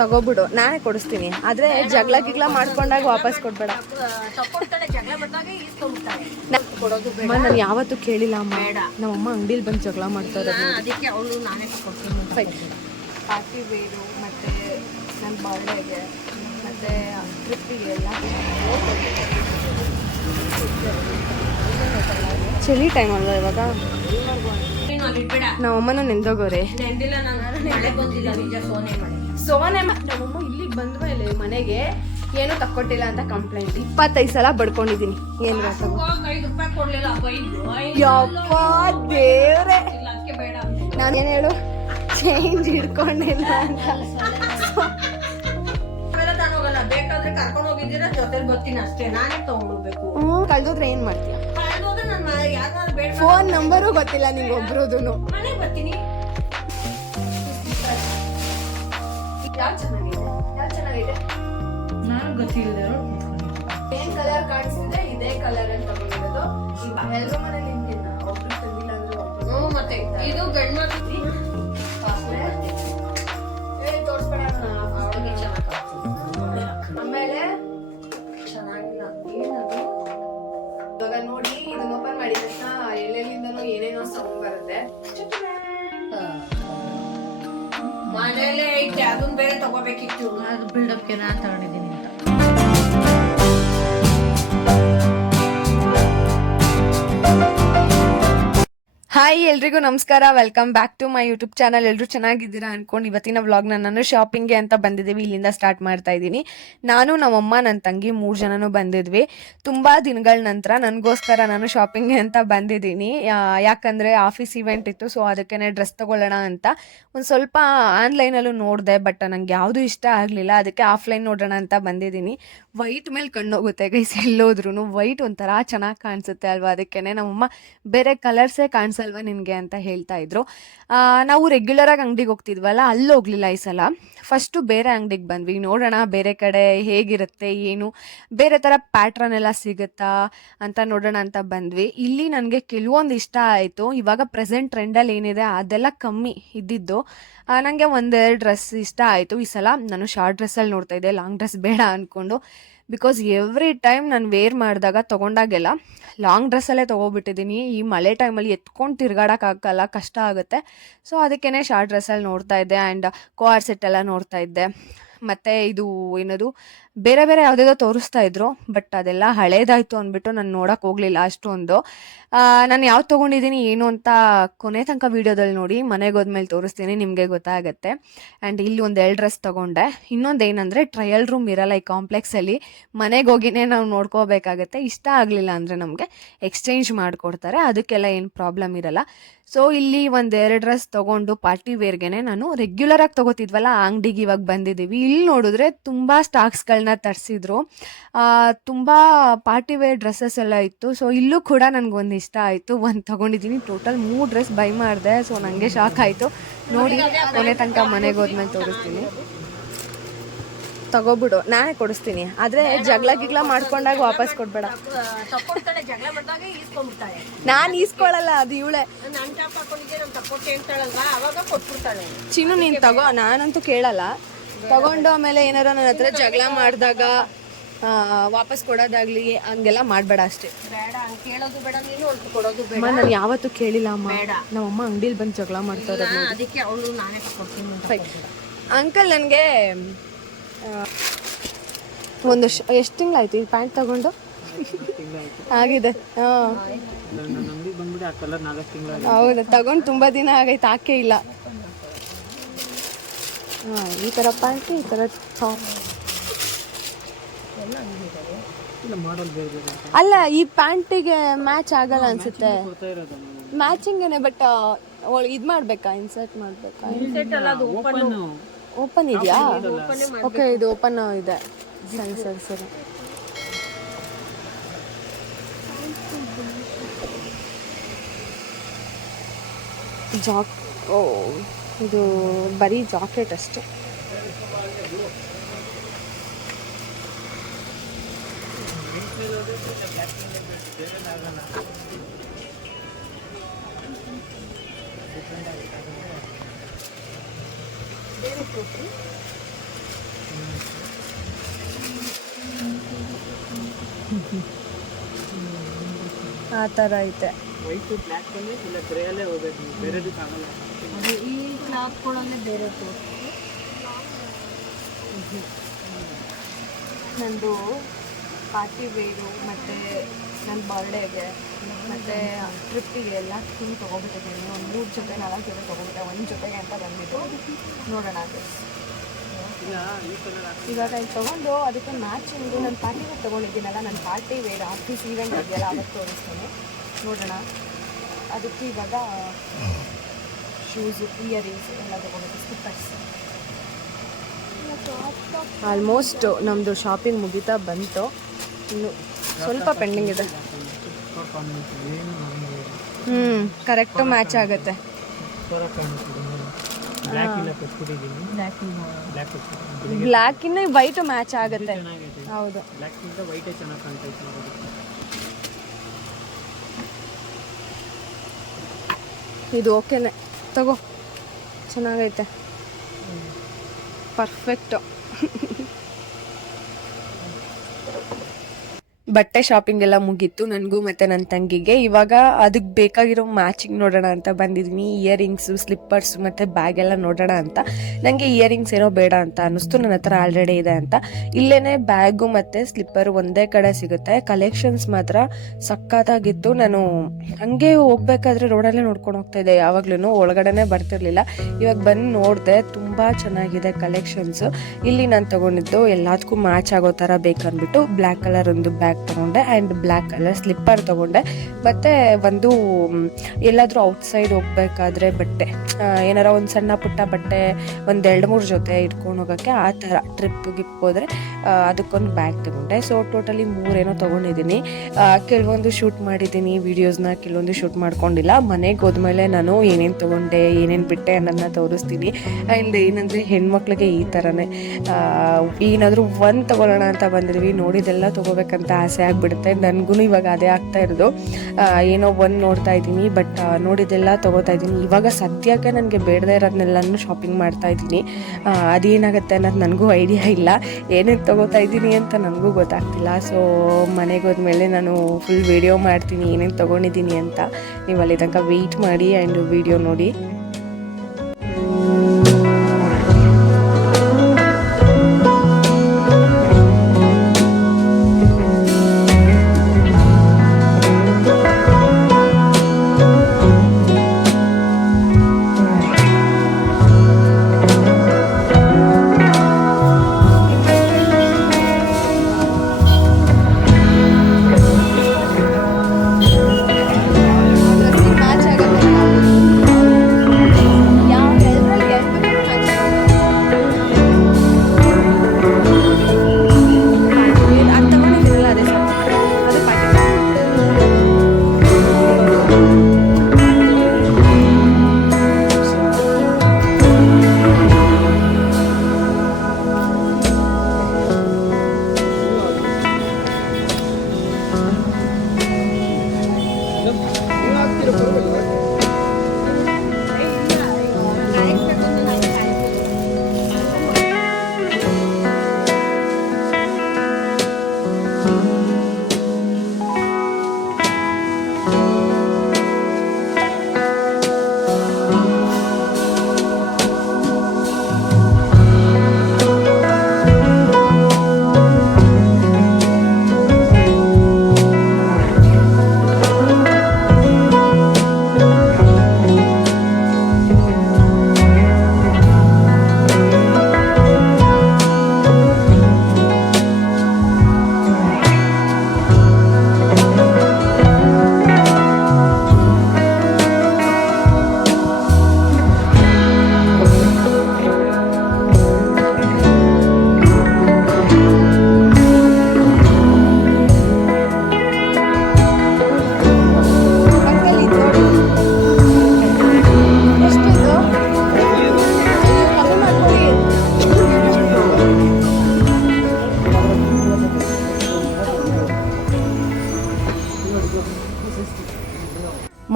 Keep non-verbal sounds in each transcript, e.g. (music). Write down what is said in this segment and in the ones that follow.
ತಗೋಬಿಡು. ನಾನೇ ಕೊಡಿಸ್ತೀನಿ. ಆದ್ರೆ ಜಗಳ ಗಿಗ್ಲ ಮಾಡ್ಕೊಂಡಾಗ ವಾಪಸ್ ಕೊಡ್ಬೇಡ. ಅಮ್ಮ ನಾನು ಯಾವತ್ತೂ ಕೇಳಿಲ್ಲ ಅಮ್ಮ. ನಮ್ಮ ನಮ್ಮಮ್ಮ ಅಂಗಡಿಲಿ ಬಂದು ಜಗಳ ಮಾಡ್ತಾರೆ ಅದಕ್ಕೆ ಅವಳು ನಾನೇ ತಕ್ಕೊಡ್ತೀನಿ ಪಾರ್ಟಿ ವೇರು ಮತ್ತೆ ನನ್ನ ಬರ್ಡೇಗೆ ಮತ್ತೆ ಟ್ರಿಪ್ಪಿಗೆ ಎಲ್ಲ. ಚಳಿ ಟೈಮ್ ಅಲ್ವಾ ಇವಾಗ? ನಮ್ಮಮ್ಮನ ನೆಂದೋಗೋರೆ ನೆಂದಿಲ್ಲ ನಾನು. ಮಳೆ ಬಂದಿಲ್ಲ. ನಿಜ ಸೋನೆ ಮಳೆ ಸೋನೆ ನಮ್ಮಮ್ಮ ಇಲ್ಲಿಗೆ ಬಂದ ಮೇಲೆ ಮನೆಗೆ ಏನೂ ತಕ್ಕೊಟ್ಟಿಲ್ಲ ಅಂತ ಕಂಪ್ಲೇಂಟ್ ಇಪ್ಪತ್ತೈದು ಸಲ ಬಡ್ಕೊಂಡಿದ್ದೀನಿ. ಏನು ಯಪ್ಪ ದೇವ್ರೆ. ಇಲ್ಲ ಬೇಡ. ನಾನು ಏನು ಹೇಳು? ಚೇಂಜ್ ಹಿಡ್ಕೊಂಡಿಲ್ಲ ಅಂತ. ಅವೆಲ್ಲ ನಾನು ಹೋಗಲ್ಲ ಬೇಕಾದ್ರೆ ಕರ್ಕೊಂಡು ಹೋಗಿದ್ದೀರಾ ಜೊತೆಲಿ ಬರ್ತೀನಿ ಅಷ್ಟೇ. ನಾನೇ ತಗೊಂಡೋಗ್ಬೇಕು ಹ್ಞೂ ಕಳ್ದೋದ್ರೆ ಏನು ಮಾಡ್ತೀಯ? ಫೋನ್ ನಂಬರು ಗೊತ್ತಿಲ್ಲ ನಿಂಗೆ ಒಬ್ರದೂ ಯಾವ್ದು ಚೆನ್ನಾಗಿದೆ? ಯಾವ್ದು ಚೆನ್ನಾಗಿದೆ? ನಾನು ಗೊತ್ತಿಲ್ಲದೆ ಏನ್ ಕಲರ್ ಕಾಣಿಸಿದ್ರೆ ಇದೇ ಕಲರ್ ಅಂತ ತಗೊಂಡಿರೋದು. ಎಲ್ಲರೂ ಮನೇಲಿ ನಿಮ್ಗಿನ್ನ ಒಬ್ರು ತಂದಿಲ್ಲ ಅಂದ್ರೆ ಒಬ್ರು ಮತ್ತೆ ಇದು ಗಂಡು ಮನೇಲೆ ಐತೆ ಅದನ್ನ ಬೇರೆ ತಗೋಬೇಕಿತ್ತು. ಅದು ಬಿಲ್ಡಪ್ಗೆ ನಾನು ತಗೊಂಡಿದ್ದೀನಿ. ಎಲ್ರಿಗೂ ನಮಸ್ಕಾರ. Welcome back to my YouTube channel ಎಲ್ಲರೂ ಚೆನ್ನಾಗಿದ್ದೀರಾ ಅನ್ಕೊಂಡು ಇವತ್ತಿನ ವ್ಲಾಗ್ನ ನಾನು ಶಾಪಿಂಗ್ಗೆ ಅಂತ ಬಂದಿದ್ದೀವಿ. ಇಲ್ಲಿಂದ ಸ್ಟಾರ್ಟ್ ಮಾಡ್ತಾ ಇದ್ದೀನಿ. ನಾನು, ನಮ್ಮಮ್ಮ ನನ್ನ ತಂಗಿ ಮೂರು ಜನನೂ ಬಂದಿದ್ವಿ. ತುಂಬ ದಿನಗಳ ನಂತರ ನನಗೋಸ್ಕರ ನಾನು ಶಾಪಿಂಗ್ಗೆ ಅಂತ ಬಂದಿದ್ದೀನಿ. ಯಾಕಂದರೆ ಆಫೀಸ್ ಇವೆಂಟ್ ಇತ್ತು ಸೊ ಅದಕ್ಕೆ ಡ್ರೆಸ್ ತಗೊಳ್ಳೋಣ ಅಂತ. ಒಂದು ಸ್ವಲ್ಪ ಆನ್ಲೈನಲ್ಲೂ ನೋಡಿದೆ ಬಟ್ ನಂಗೆ ಯಾವುದೂ ಇಷ್ಟ ಆಗಲಿಲ್ಲ. ಅದಕ್ಕೆ ಆಫ್ಲೈನ್ ನೋಡೋಣ ಅಂತ ಬಂದಿದ್ದೀನಿ. ವೈಟ್ ಮೇಲೆ ಕಣ್ಣೋಗುತ್ತೆ ಗೈಸ್ ಎಲ್ಲೋದ್ರೂ ವೈಟ್ ಒಂಥರ ಚೆನ್ನಾಗಿ ಕಾಣಿಸುತ್ತೆ ಅಲ್ವಾ? ಅದಕ್ಕೆ ನಮ್ಮಮ್ಮ ಬೇರೆ ಕಲರ್ಸೇ ಕಾಣಿಸಲ್ವಾ ನಿನಗೆ ಅಂತ ಹೇಳ್ತಾ ಇದ್ರು. ನಾವು ರೆಗ್ಯುಲರಾಗಿ ಅಂಗಡಿಗೆ ಹೋಗ್ತಿದ್ವಲ್ಲ, ಅಲ್ಲಿ ಹೋಗ್ಲಿಲ್ಲ ಈ ಸಲ. ಫಸ್ಟು ಬೇರೆ ಅಂಗಡಿಗೆ ಬಂದ್ವಿ. ನೋಡೋಣ ಬೇರೆ ಕಡೆ ಹೇಗಿರುತ್ತೆ, ಏನು? ಬೇರೆ ಥರ ಪ್ಯಾಟ್ರನ್ ಎಲ್ಲ ಸಿಗುತ್ತಾ ಅಂತ ನೋಡೋಣ ಅಂತ ಬಂದ್ವಿ. ಇಲ್ಲಿ ನನಗೆ ಕೆಲವೊಂದು ಇಷ್ಟ ಆಯಿತು. ಇವಾಗ ಪ್ರೆಸೆಂಟ್ ಟ್ರೆಂಡಲ್ಲಿ ಏನಿದೆ ಅದೆಲ್ಲ ಕಮ್ಮಿ ಇದ್ದಿದ್ದು. ನನಗೆ ಒಂದೆರಡು ಡ್ರೆಸ್ ಇಷ್ಟ ಆಯಿತು. ಈ ಸಲ ನಾನು ಶಾರ್ಟ್ ಡ್ರೆಸ್ಸಲ್ಲಿ ನೋಡ್ತಾ ಇದ್ದೆ. ಲಾಂಗ್ ಡ್ರೆಸ್ ಬೇಡ ಅಂದ್ಕೊಂಡು ಬಿಕಾಸ್ ಎವ್ರಿ ಟೈಮ್ ನಾನು ವೇರ್ ಮಾಡಿದಾಗ ತೊಗೊಂಡಾಗೆಲ್ಲ ಲಾಂಗ್ ಡ್ರೆಸ್ಸಲ್ಲೇ ತೊಗೊಬಿಟ್ಟಿದ್ದೀನಿ ಈ ಮಳೆ ಟೈಮಲ್ಲಿ ಎತ್ಕೊಂಡು ತಿರ್ಗಾಡೋಕ್ಕಾಗಲ್ಲ ಕಷ್ಟ ಆಗುತ್ತೆ. ಸೊ ಅದಕ್ಕೇ ಶಾರ್ಟ್ ಡ್ರೆಸ್ಸಲ್ಲಿ ನೋಡ್ತಾ ಇದ್ದೆ ಆ್ಯಂಡ್ ಕೋಆರ್ ಸೆಟ್ ಎಲ್ಲ ನೋಡ್ತಾ ಇದ್ದೆ. ಮತ್ತು ಇದು ಏನದು? ಬೇರೆ ಬೇರೆ ಯಾವುದೇದೋ ತೋರಿಸ್ತಾ ಇದ್ರು ಬಟ್ ಅದೆಲ್ಲ ಹಳೇದಾಯ್ತು ಅಂದ್ಬಿಟ್ಟು ನಾನು ನೋಡೋಕೆ ಹೋಗಲಿಲ್ಲ ಅಷ್ಟೊಂದು. ನಾನು ಯಾವ್ದು ತಗೊಂಡಿದ್ದೀನಿ, ಏನು ಅಂತ ಕೊನೆ ತನಕ ವಿಡಿಯೋದಲ್ಲಿ ನೋಡಿ, ಮನೆಗೆ ಹೋದ್ಮೇಲೆ ತೋರಿಸ್ತೀನಿ, ನಿಮಗೆ ಗೊತ್ತಾಗುತ್ತೆ. ಆ್ಯಂಡ್ ಇಲ್ಲಿ ಒಂದು ಎರಡು ಡ್ರೆಸ್ ತಗೊಂಡೆ. ಇನ್ನೊಂದು ಏನಂದರೆ, ಟ್ರಯಲ್ ರೂಮ್ ಇರಲ್ಲ ಈ ಕಾಂಪ್ಲೆಕ್ಸಲ್ಲಿ ಮನೆಗೆ ಹೋಗಿನೇ ನಾವು ನೋಡ್ಕೋಬೇಕಾಗತ್ತೆ. ಇಷ್ಟ ಆಗಲಿಲ್ಲ ಅಂದರೆ ನಮಗೆ ಎಕ್ಸ್ಚೇಂಜ್ ಮಾಡಿಕೊಡ್ತಾರೆ. ಅದಕ್ಕೆಲ್ಲ ಏನು ಪ್ರಾಬ್ಲಮ್ ಇರಲ್ಲ. ಸೊ ಇಲ್ಲಿ ಒಂದು ಎರಡು ಡ್ರೆಸ್ ತೊಗೊಂಡು ಪಾರ್ಟಿ ವೇರ್ಗೆ ನಾನು ರೆಗ್ಯುಲರಾಗಿ ತೊಗೋತಿದ್ವಲ್ಲ ಆ ಅಂಗಡಿಗೆ ಇವಾಗ ಬಂದಿದ್ದೀವಿ. ಇಲ್ಲಿ ನೋಡಿದ್ರೆ ತುಂಬ ಸ್ಟಾಕ್ಸ್ಗಳನ್ನ ತರಿಸಿದ್ರು. ತುಂಬ ಪಾರ್ಟಿ ವೇರ್ ಡ್ರೆಸ್ಸಸ್ ಎಲ್ಲ ಇತ್ತು. ಸೊ, ಇಲ್ಲೂ ಕೂಡ ನನಗೊಂದು ಇಷ್ಟ ಆಯಿತು. ಒಂದು ತೊಗೊಂಡಿದ್ದೀನಿ. ಟೋಟಲ್ ಮೂರು ಡ್ರೆಸ್ ಬೈ ಮಾಡಿದೆ. ಸೊ ನನಗೆ ಶಾಕ್ ಆಯಿತು. ನೋಡಿ, ಕೊನೆ ತನಕ ಮನೆಗೆ ಹೋದ್ಮೇಲೆ ತೋರಿಸ್ತೀನಿ. ತಗೋಬಿಡು. ನಾನೇ ಕೊಡಿಸ್ತೀನಿ. ಆದರೆ ಜಗಳ ಗಿಗ್ಲ ಮಾಡ್ಕೊಂಡಾಗ ವಾಪಸ್ ಕೊಡ್ಬೇಡ. ನಾನು ಈಸ್ಕೊಳ್ಳಲ್ಲ ಅದು ಇವಳೆ. ಚಿನ್ನು, ನೀನು ತಗೋ. ನಾನಂತೂ ಕೇಳಲ್ಲ. ತಗೊಂಡು ಆಮೇಲೆ ಏನಾರ ನನ್ನ ಹತ್ರ ಜಗಳ ಮಾಡಿದಾಗ ವಾಪಸ್ ಕೊಡೋದಾಗ್ಲಿ ಹಂಗೆಲ್ಲ ಮಾಡಬೇಡ ಅಷ್ಟೇ. ಬೇಡ ಹಂಗ್ ಕೇಳೋದು ಬೇಡ ನೀನು ಹೊಲ್ತು ಕೊಡೋದು ಬೇಡ. ಅಮ್ಮ ನಾನು ಯಾವತ್ತೂ ಕೇಳಿಲ್ಲ ಅಮ್ಮ. ಬೇಡ. ನಮ್ಮಮ್ಮ ಅಂಗಡಿಲಿ ಬಂದು ಜಗಳ ಮಾಡ್ತಾರೆ ಅದಕ್ಕೆ ಅವಳು ನಾನೇ. ಅಂಕಲ್ ನನಗೆ ಒಂದು ಎಷ್ಟು ತಿಂಗಳಾಯ್ತು ಈ ಪ್ಯಾಂಟ್ ತಗೊಂಡು? ಆಗಿದೆ ಹಾಂ. ಹೌದು ತಗೊಂಡು ತುಂಬ ದಿನ ಆಗೈತೆ ಹಾಕೇ ಇಲ್ಲ. ಹಾಂ ಈ ಥರ ಪ್ಯಾಂಟ್ ಈ ಥರ ಟಾಪ್ ಅಲ್ಲ ಈ ಪ್ಯಾಂಟಿಗೆ ಮ್ಯಾಚ್ ಆಗಲ್ಲ ಅನ್ಸುತ್ತೆ. ಮ್ಯಾಚಿಂಗೇನೆ ಬಟ್ ಇದು ಮಾಡ್ಬೇಕಾ ಇನ್ಸರ್ಟ್ ಮಾಡ್ಬೇಕಾ? ಸೆಟ್ ಅಲ್ಲ ಅದು ಓಪನ್ ಓಪನ್ ಇದೆಯಾ? ಓಕೆ ಇದು ಓಪನ್ ಇದೆ. ಸರಿ ಸರಿ ಸರಿ. ಜಾಕ್ ಓ. ಇದು ಬರೀ ಜಾಕೆಟ್ ಅಷ್ಟೆ. ಆ ಥರ ಐತೆ. ವೈಟು ಬ್ಲ್ಯಾಕ್ ಇಲ್ಲ ಗ್ರೇ ಅಲ್ಲೇ ಹೋಗ್ಬೇಕು. ಬೇರೆದು ಕಾಣಲ್ಲ. ಕ್ಲಾಪ್ಗಳಲ್ಲೇ ಬೇರೆ ತೋರಿಸ್ತು ನಂದು ಪಾರ್ಟಿ ವೇರು ಮತ್ತು ನನ್ನ ಬರ್ಡೇಗೆ ಮತ್ತು ಟ್ರಿಪ್ಪಿಗೆ ಎಲ್ಲ ತುಂಬ ತೊಗೊಬಿಟ್ಟಿದ್ದೀನಿ. ಒಂದು ಮೂರು ಜೊತೆ, ನಾಲ್ಕು ಜೊತೆ ತೊಗೊಬಿಟ್ಟೆ. ಒಂದು ಜೊತೆಗೆ ಅಂತ ಬಂದಿದ್ದು. ನೋಡೋಣ ಅದು ಇವಾಗ ಇಲ್ಲಿ ತೊಗೊಂಡು ಅದಕ್ಕೆ ಮ್ಯಾಚಿಂಗು ನನ್ನ ಪಾರ್ಟಿಗೆ ತೊಗೊಂಡಿದ್ದೀನಲ್ಲ ನನ್ನ ಪಾರ್ಟಿ ವೇರ್ ಆಫೀಸ್ ಈವೆಂಟ್ ಇದೆಯಲ್ಲ, ಅವತ್ತು ತೋರಿಸ್ತೀನಿ. ನೋಡೋಣ. ಅದಕ್ಕೆ ಇವಾಗ ಶೂಸು ಇಯರಿಂಗ್ಸ್ ಎಲ್ಲ ತೊಗೊಂಡಿದ್ದೆ ಸ್ಲಿಪ್ಪರ್ಸ್ ಆಲ್ಮೋಸ್ಟ್ ನಮ್ಮದು ಶಾಪಿಂಗ್ ಮುಗಿತಾ ಬಂತು. ಇನ್ನು ಸ್ವಲ್ಪ ಪೆಂಡಿಂಗ್ ಇದೆ. ಹ್ಞೂ ಕರೆಕ್ಟು ಮ್ಯಾಚ್ ಆಗುತ್ತೆ. ಬ್ಲ್ಯಾಕ್ ಇನ್ನು ವೈಟು ಮ್ಯಾಚ್ ಆಗುತ್ತೆ. ಹೌದು. ಇದು ಓಕೆನೆ ತಗೋ. ಚೆನ್ನಾಗೈತೆ. ಪರ್ಫೆಕ್ಟು ಬಟ್ಟೆ ಶಾಪಿಂಗ್ ಎಲ್ಲ ಮುಗೀತು, ನನಗೂ ಮತ್ತು ನನ್ನ ತಂಗಿಗೆ. ಇವಾಗ ಅದಕ್ಕೆ ಬೇಕಾಗಿರೋ ಮ್ಯಾಚಿಂಗ್ ನೋಡೋಣ ಅಂತ ಬಂದಿದ್ದೀನಿ ಇಯರಿಂಗ್ಸು ಸ್ಲಿಪ್ಪರ್ಸ್ ಮತ್ತು ಬ್ಯಾಗ್ ಎಲ್ಲ ನೋಡೋಣ ಅಂತ. ನನಗೆ ಇಯರಿಂಗ್ಸ್ ಏನೋ ಬೇಡ ಅಂತ ಅನ್ನಿಸ್ತು. ನನ್ನ ಹತ್ರ ಆಲ್ರೆಡಿ ಇದೆ ಅಂತ. ಇಲ್ಲೇ ಬ್ಯಾಗು ಮತ್ತು ಸ್ಲಿಪ್ಪರ್ ಒಂದೇ ಕಡೆ ಸಿಗುತ್ತೆ. ಕಲೆಕ್ಷನ್ಸ್ ಮಾತ್ರ ಸಖತ್ತಾಗಿತ್ತು. ನಾನು ಹಂಗೆ ಹೋಗ್ಬೇಕಾದ್ರೆ ರೋಡಲ್ಲೇ ನೋಡ್ಕೊಂಡು ಹೋಗ್ತಾ ಇದ್ದೆ. ಯಾವಾಗ್ಲೂ ಬರ್ತಿರಲಿಲ್ಲ ಬರ್ತಿರ್ಲಿಲ್ಲ. ಇವಾಗ ಬಂದು ನೋಡಿದೆ, ತುಂಬ ಚೆನ್ನಾಗಿದೆ ಕಲೆಕ್ಷನ್ಸು ಇಲ್ಲಿ ನಾನು ತಗೊಂಡಿದ್ದು ಎಲ್ಲದಕ್ಕೂ ಮ್ಯಾಚ್ ಆಗೋ ಥರ ಬೇಕಂದ್ಬಿಟ್ಟು ಬ್ಲ್ಯಾಕ್ ಕಲರ್ ಒಂದು ಬ್ಯಾಗ್ ತಗೊಂಡೆ ಆ್ಯಂಡ್ ಬ್ಲ್ಯಾಕ್ ಕಲರ್ ಸ್ಲಿಪ್ಪರ್ ತಗೊಂಡೆ. ಮತ್ತು ಒಂದು ಎಲ್ಲಾದರೂ ಔಟ್ಸೈಡ್ ಹೋಗ್ಬೇಕಾದ್ರೆ ಬಟ್ಟೆ ಏನಾರ ಒಂದು ಸಣ್ಣ ಪುಟ್ಟ ಬಟ್ಟೆ ಒಂದು ಎರಡು ಮೂರು ಜೊತೆ ಇಟ್ಕೊಂಡು ಹೋಗೋಕ್ಕೆ ಆ ಥರ ಟ್ರಿಪ್ ಗಿಪ್ ಹೋದರೆ ಅದಕ್ಕೊಂದು ಬ್ಯಾಗ್ ತಗೊಂಡೆ. ಸೊ ಟೋಟಲಿ ಮೂರೇನೋ ತೊಗೊಂಡಿದ್ದೀನಿ. ಕೆಲವೊಂದು ಶೂಟ್ ಮಾಡಿದ್ದೀನಿ ವೀಡಿಯೋಸ್ನ ಕೆಲವೊಂದು ಶೂಟ್ ಮಾಡ್ಕೊಂಡಿಲ್ಲ. ಮನೆಗೆ ಹೋದ್ಮೇಲೆ ನಾನು ಏನೇನು ತೊಗೊಂಡೆ, ಏನೇನು ಬಿಟ್ಟೆ ಅನ್ನೋದನ್ನ ತೋರಿಸ್ತೀನಿ. ಆ್ಯಂಡ್ ಏನಂದರೆ ಹೆಣ್ಮಕ್ಳಿಗೆ ಈ ಥರನೇ ಏನಾದರೂ ಒಂದು ತೊಗೊಳ್ಳೋಣ ಅಂತ ಬಂದಿದ್ವಿ. ನೋಡಿದೆಲ್ಲ ತೊಗೋಬೇಕಂತ ಆಸೆ ಆಗಿಬಿಡುತ್ತೆ. ನನಗೂ ಇವಾಗ ಅದೇ ಆಗ್ತಾ ಇರೋದು. ಏನೋ ಒಂದು ನೋಡ್ತಾ ಇದ್ದೀನಿ. ಬಟ್ ನೋಡಿದೆಲ್ಲ ತೊಗೋತಾ ಇದ್ದೀನಿ. ಇವಾಗ ಸದ್ಯಕ್ಕೆ ನನಗೆ ಬೇಡದೇ ಇರೋದನ್ನೆಲ್ಲನೂ ಶಾಪಿಂಗ್ ಮಾಡ್ತಾ ಇದ್ದೀನಿ. ಅದೇನಾಗುತ್ತೆ ಅನ್ನೋದು ನನಗೂ ಐಡಿಯಾ ಇಲ್ಲ. ಏನೇನು ತೊಗೋತಾ ಇದ್ದೀನಿ ಅಂತ ನನಗೂ ಗೊತ್ತಾಗ್ತಿಲ್ಲ. ಸೊ ಮನೆಗೆ ಹೋದ್ಮೇಲೆ ನಾನು ಫುಲ್ ವಿಡಿಯೋ ಮಾಡ್ತೀನಿ, ಏನೇನು ತೊಗೊಂಡಿದ್ದೀನಿ ಅಂತ. ನೀವು ಅಲ್ಲಿ ತನಕ ವೆಯ್ಟ್ ಮಾಡಿ ಆ್ಯಂಡ್ ವಿಡಿಯೋ ನೋಡಿ.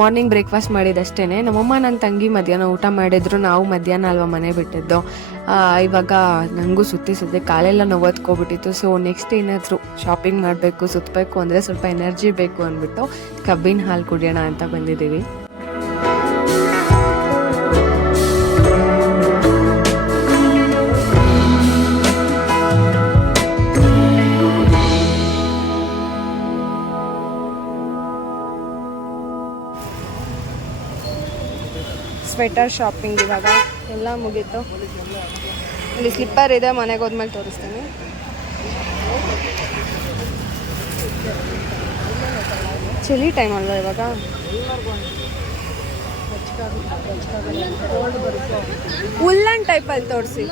ಮಾರ್ನಿಂಗ್ ಬ್ರೇಕ್ಫಾಸ್ಟ್ ಮಾಡಿದಷ್ಟೇ ನಮ್ಮಮ್ಮ ನನ್ನ ತಂಗಿ ಮಧ್ಯಾಹ್ನ ಊಟ ಮಾಡಿದ್ರು. ನಾವು ಮಧ್ಯಾಹ್ನ ಅಲ್ವಾ ಮನೆ ಬಿಟ್ಟಿದ್ದು. ಇವಾಗ ನನಗೂ ಸುತ್ತಿ ಸುತ್ತಿ ಕಾಲೆಲ್ಲ ನೋವತ್ಕೋಬಿಟ್ಟಿತ್ತು. ಸೊ ನೆಕ್ಸ್ಟ್ ಏನಾದರೂ ಶಾಪಿಂಗ್ ಮಾಡಬೇಕು ಸುತ್ತಬೇಕು ಅಂದರೆ ಸ್ವಲ್ಪ ಎನರ್ಜಿ ಬೇಕು ಅಂದ್ಬಿಟ್ಟು ಕಬ್ಬಿನ ಹಾಲು ಕುಡಿಯೋಣ ಅಂತ ಬಂದಿದ್ದೀವಿ. ಸ್ವೆಟರ್ ಶಾಪಿಂಗ್ ಇವಾಗ. ಎಲ್ಲ ಮುಗೀತು. ಇಲ್ಲಿ ಸ್ಲಿಪ್ಪರ್ ಇದೆ, ಮನೆಗೆ ಹೋದ್ಮೇಲೆ ತೋರಿಸ್ತೀನಿ. ಚಳಿ ಟೈಮ್ ಅಲ್ವಾ ಇವಾಗ? ಉಲ್ಲನ್ ಟೈಪಲ್ಲಿ ತೋರಿಸಿ.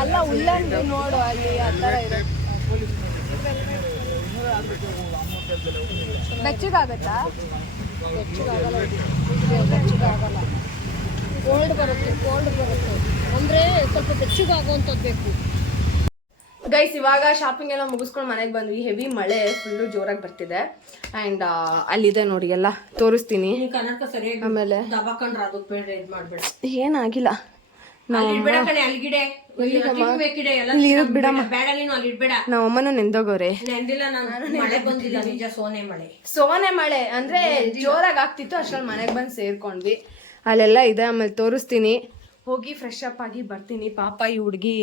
ಅಲ್ಲ ಉಲ್ಲ ನೋಡು ಅಲ್ಲಿ, ಆ ಥರ ಇದೆ. ಕೋಲ್ಡ್ ಬರುತ್ತೆ ಕೋಲ್ಡ್ ಬರುತ್ತೆ. ಅಂದ್ರೆ ಸ್ವಲ್ಪ ಬೆಚ್ಚಗಾಗುವಂಥದ್ದು ಬೇಕು. ಗೈಸ್ ಇವಾಗ ಶಾಪಿಂಗ್ ಎಲ್ಲ ಮುಗಿಸ್ಕೊಂಡು ಮನೆಗೆ ಬಂದ್ವಿ. ಹೆವಿ ಮಳೆ ಫುಲ್ಲು ಜೋರಾಗಿ ಬರ್ತಿದೆ. ಅಂಡ್ ಅಲ್ಲಿದೆ ನೋಡಿ ಎಲ್ಲ. ತೋರಿಸ್ತೀನಿ. ಆಮೇಲೆ ಏನಾಗಿಲ್ಲ. ಅಲ್ಲಿ ಇಡ್ಬೇಡ ಕಣೆ ಅಲ್ಲಿಗಿಡೆ. ಬೇಕಿಡೆ ಎಲ್ಲ ಇಲ್ಲಿ ಇರೋದ್ ಬಿಡಮ್ಮ ಬೇಡ ನೀನು ಅಲ್ಲಿ ಇಡ್ಬೇಡ ನಮ್ಮ ಅಮ್ಮನೂ ನೆಂದೋಗೋರೆ ಸೋನೆ ಮಳೆ. ಅಂದ್ರೆ ಜೋರಾಗಿ ಆಗ್ತಿತ್ತು ಅಷ್ಟ್ರಲ್ಲಿ ಮನೆಗೆ ಬಂದು ಸೇರ್ಕೊಂಡ್ವಿ. ಅಲ್ಲೆಲ್ಲ ಇದೆ ಆಮೇಲೆ ತೋರಿಸ್ತೀನಿ. ಹೋಗಿ ಫ್ರೆಶ್ ಅಪ್ ಆಗಿ ಬರ್ತೀನಿ. ಪಾಪ ಈ ಹುಡುಗಿ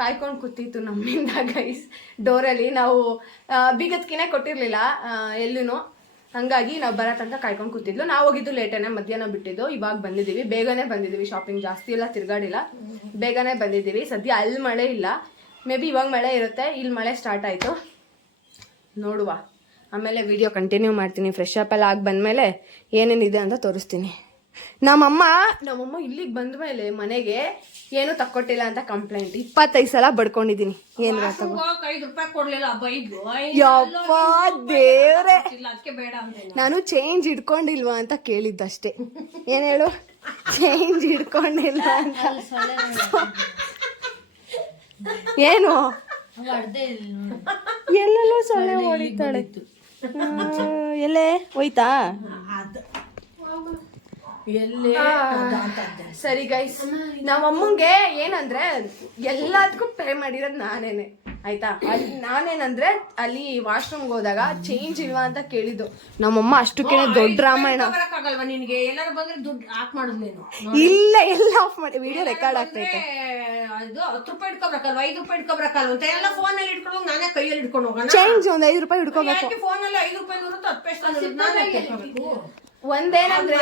ಕಾಯ್ಕೊಂಡು ಕೂತಿತ್ತು ನಮ್ಮಿಂದ ಗೈಸ್ ಡೋರಲ್ಲಿ ನಾವು ಬೀಗದ್ಕಿನೇ ಕೊಟ್ಟಿರಲಿಲ್ಲ ಎಲ್ಲೂ ಹಂಗಾಗಿ ನಾವು ಬರೋ ತನಕ ಕಾಯ್ಕೊಂಡು ಕೂತಿದ್ಲು. ನಾವು ಹೋಗಿದ್ದು ಲೇಟೇನೆ ಮಧ್ಯಾಹ್ನ ಬಿಟ್ಟಿದ್ದು. ಇವಾಗ ಬಂದಿದ್ದೀವಿ. ಬೇಗನೆ ಬಂದಿದ್ದೀವಿ ಶಾಪಿಂಗ್ ಜಾಸ್ತಿ ಎಲ್ಲ ತಿರ್ಗಾಡಿಲ್ಲ. ಬೇಗನೆ ಬಂದಿದ್ದೀವಿ. ಸದ್ಯ ಅಲ್ಲಿ ಮಳೆ ಇಲ್ಲ. ಮೇ ಬಿ ಇವಾಗ ಮಳೆ ಇರುತ್ತೆ. ಇಲ್ಲಿ ಮಳೆ ಸ್ಟಾರ್ಟ್ ಆಯಿತು. ನೋಡುವ. ಆಮೇಲೆ ವಿಡಿಯೋ ಕಂಟಿನ್ಯೂ ಮಾಡ್ತೀನಿ. ಫ್ರೆಶ್ ಅಪ್ ಎಲ್ಲ ಆಗಿ ಬಂದಮೇಲೆ ಏನೇನಿದೆ ಅಂತ ತೋರಿಸ್ತೀನಿ. ನಮ್ಮಮ್ಮ ನಮ್ಮಮ್ಮ ಇಲ್ಲಿಗೆ ಬಂದ ಮೇಲೆ ಮನೆಗೆ ಏನು ತಕ್ಕೊಟ್ಟಿಲ್ಲ ಅಂತ ಕಂಪ್ಲೇಂಟ್ ಇಪ್ಪತ್ತೈದು ಸಲ ಬಡ್ಕೊಂಡಿದ್ದೀನಿ ಏನು ಯಪ್ಪ ದೇವ್ರೆ. ನಾನು. ಚೇಂಜ್ ಇಟ್ಕೊಂಡಿಲ್ವಾ ಅಂತ ಕೇಳಿದ್ದಷ್ಟೇ. ಏನ್ ಹೇಳು? ಚೇಂಜ್ ಇಟ್ಕೊಂಡಿಲ್ಲ ಅಂತ. ಏನು? ಎಲ್ಲೆಲ್ಲೋ ಸೊಳ್ಳೆ ಹೊಡಿತಾಳೆ. ಆ, ಎಲ್ಲೇ? ಹೋಯ್ತಾ? ಎಲ್ಲಿ ಸರಿ ಗೈಸ್ ನಮ್ಮ ಅಮ್ಮಂಗೆ ಏನಂದ್ರೆ ಎಲ್ಲದಕ್ಕೂ ಪೇ ಮಾಡಿರೋದು ನಾನೇನೆ ಆಯ್ತಾ? ಅಲ್ಲಿ ನಾನೇನಂದ್ರೆ ಅಲ್ಲಿ ವಾಶ್ರೂಮ್ಗೆ ಹೋದಾಗ ಚೇಂಜ್ ಇಲ್ವಾ ಅಂತ ಕೇಳಿದ್ದು. ನಮ್ಮಮ್ಮ ಅಷ್ಟಕ್ಕೆ ದೊಡ್ಡ ರಾಮಾಯಣ. ನಿನ್ಗೆ? ಎಲ್ಲಾರು ಬಂದ್ರೆ ದುಡ್ಡು ಆಫ್ ಮಾಡುದ್ಲೇನು ಇಲ್ಲ ಎಲ್ಲ ಆಫ್ ಮಾಡಿ ವಿಡಿಯೋ ರೆಕಾರ್ಡ್ ಆಗ್ತೈತೆ ಅದು ಹತ್ತು ರೂಪಾಯಿ ಇಟ್ಕೊಬ್ರಕ್ಕಲ್ವಾ ಐದು ರೂಪಾಯಿ ಇಟ್ಕೊಬ್ರಕ್ಕಲ್ವ ಅಂತ ಎಲ್ಲ ಫೋನ್ ಅಲ್ಲಿ ಇಟ್ಕೊಂಡು ನಾನೇ ಕೈಯಲ್ಲಿ ಇಟ್ಕೊಂಡು ಹೋಗೋಣ. ಚೇಂಜ್ ಒಂದ್ ಐದು ರೂಪಾಯಿ ಯಾಕೆ ಫೋನ್ ಅಲ್ಲಿ ಐದು ರೂಪಾಯಿ ನೂರು ಹತ್ತು ಪೈಸೆ ಒಂದೇನಂದ್ರೆ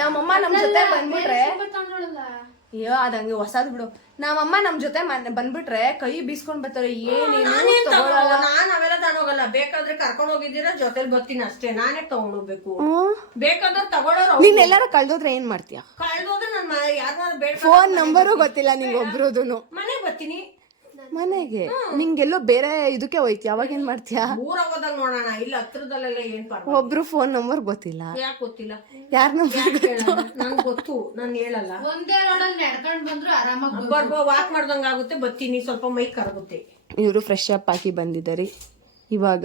ನಮ್ಮಮ್ಮ ನಮ್ ಜೊತೆ ಬಂದ್ಬಿಟ್ರೆ ಅಯ್ಯೋ ಅದಂಗೆ ಹೊಸದ್ ಬಿಡು. ನಮ್ಮಮ್ಮ ನಮ್ ಜೊತೆ ಮನೆ ಬಂದ್ಬಿಟ್ರೆ ಕೈ ಬೀಸ್ಕೊಂಡ್ ಬರ್ತಾರೆ ಏನೇನು ನಾನ್ ಅವೆಲ್ಲ ತಗೊಂಡೋಗಲ್ಲ ಬೇಕಾದ್ರೆ ಕರ್ಕೊಂಡ್ ಹೋಗಿದ್ದೀರಾ ಜೊತೆಲಿ ಬರ್ತೀನಿ ಅಷ್ಟೇ. ನಾನೇ ತಗೊಂಡ್ ಹೋಗ್ಬೇಕು ಹ್ಮ್. ಬೇಕಾದ್ರೆ ತಗೊಳ್ಳೋರು ನೀನ್ ಎಲ್ಲಾರ ಕಳ್ದೋದ್ರೆ ಏನ್ ಮಾಡ್ತೀಯ? ಕಳ್ದೋದ್ರೆ ನನ್ ಬೇಡ ಫೋನ್ ನಂಬರು ಗೊತ್ತಿಲ್ಲ ನಿಂಗೆ ಒಬ್ರದೂನು ಮನೆಗ್ ಬರ್ತೀನಿ. ಮನೆಗೆ. ನಿಂಗೆಲ್ಲೋ ಬೇರೆ ಇದಕ್ಕೆ ಹೋಯ್ತಿ. ಅವಾಗ ಏನ್ ಮಾಡ್ತೀಯ? ಊರ ಹೋದಾಗ ನೋಡೋಣ. ಇಲ್ಲ ಹತ್ರದಲ್ಲೆಲ್ಲ ಏನ್ ಒಬ್ರು ಫೋನ್ ನಂಬರ್ ಗೊತ್ತಿಲ್ಲ. ಯಾಕೆ ಗೊತ್ತಿಲ್ಲ? ಯಾರ ನಂಬರ್ ನಂಗೆ ಗೊತ್ತು. ನಾನು ಹೇಳಲ್ಲ. ಒಂದೇ ರೋಡಲ್ಲಿ ನಡ್ಕೊಂಡು ಬಂದ್ರು ಆರಾಮಾಗಿ ಬರ್ಬೋ ವಾಕ್ ಮಾಡ್ದಂಗ ಆಗುತ್ತೆ ಬರ್ತೀನಿ. ಸ್ವಲ್ಪ ಮೈ ಕರಗುತ್ತೆ. ಇವರು ಫ್ರೆಶ್ ಅಪ್ ಹಾಕಿ ಬಂದಿದ್ದಾರೆ. ಇವಾಗ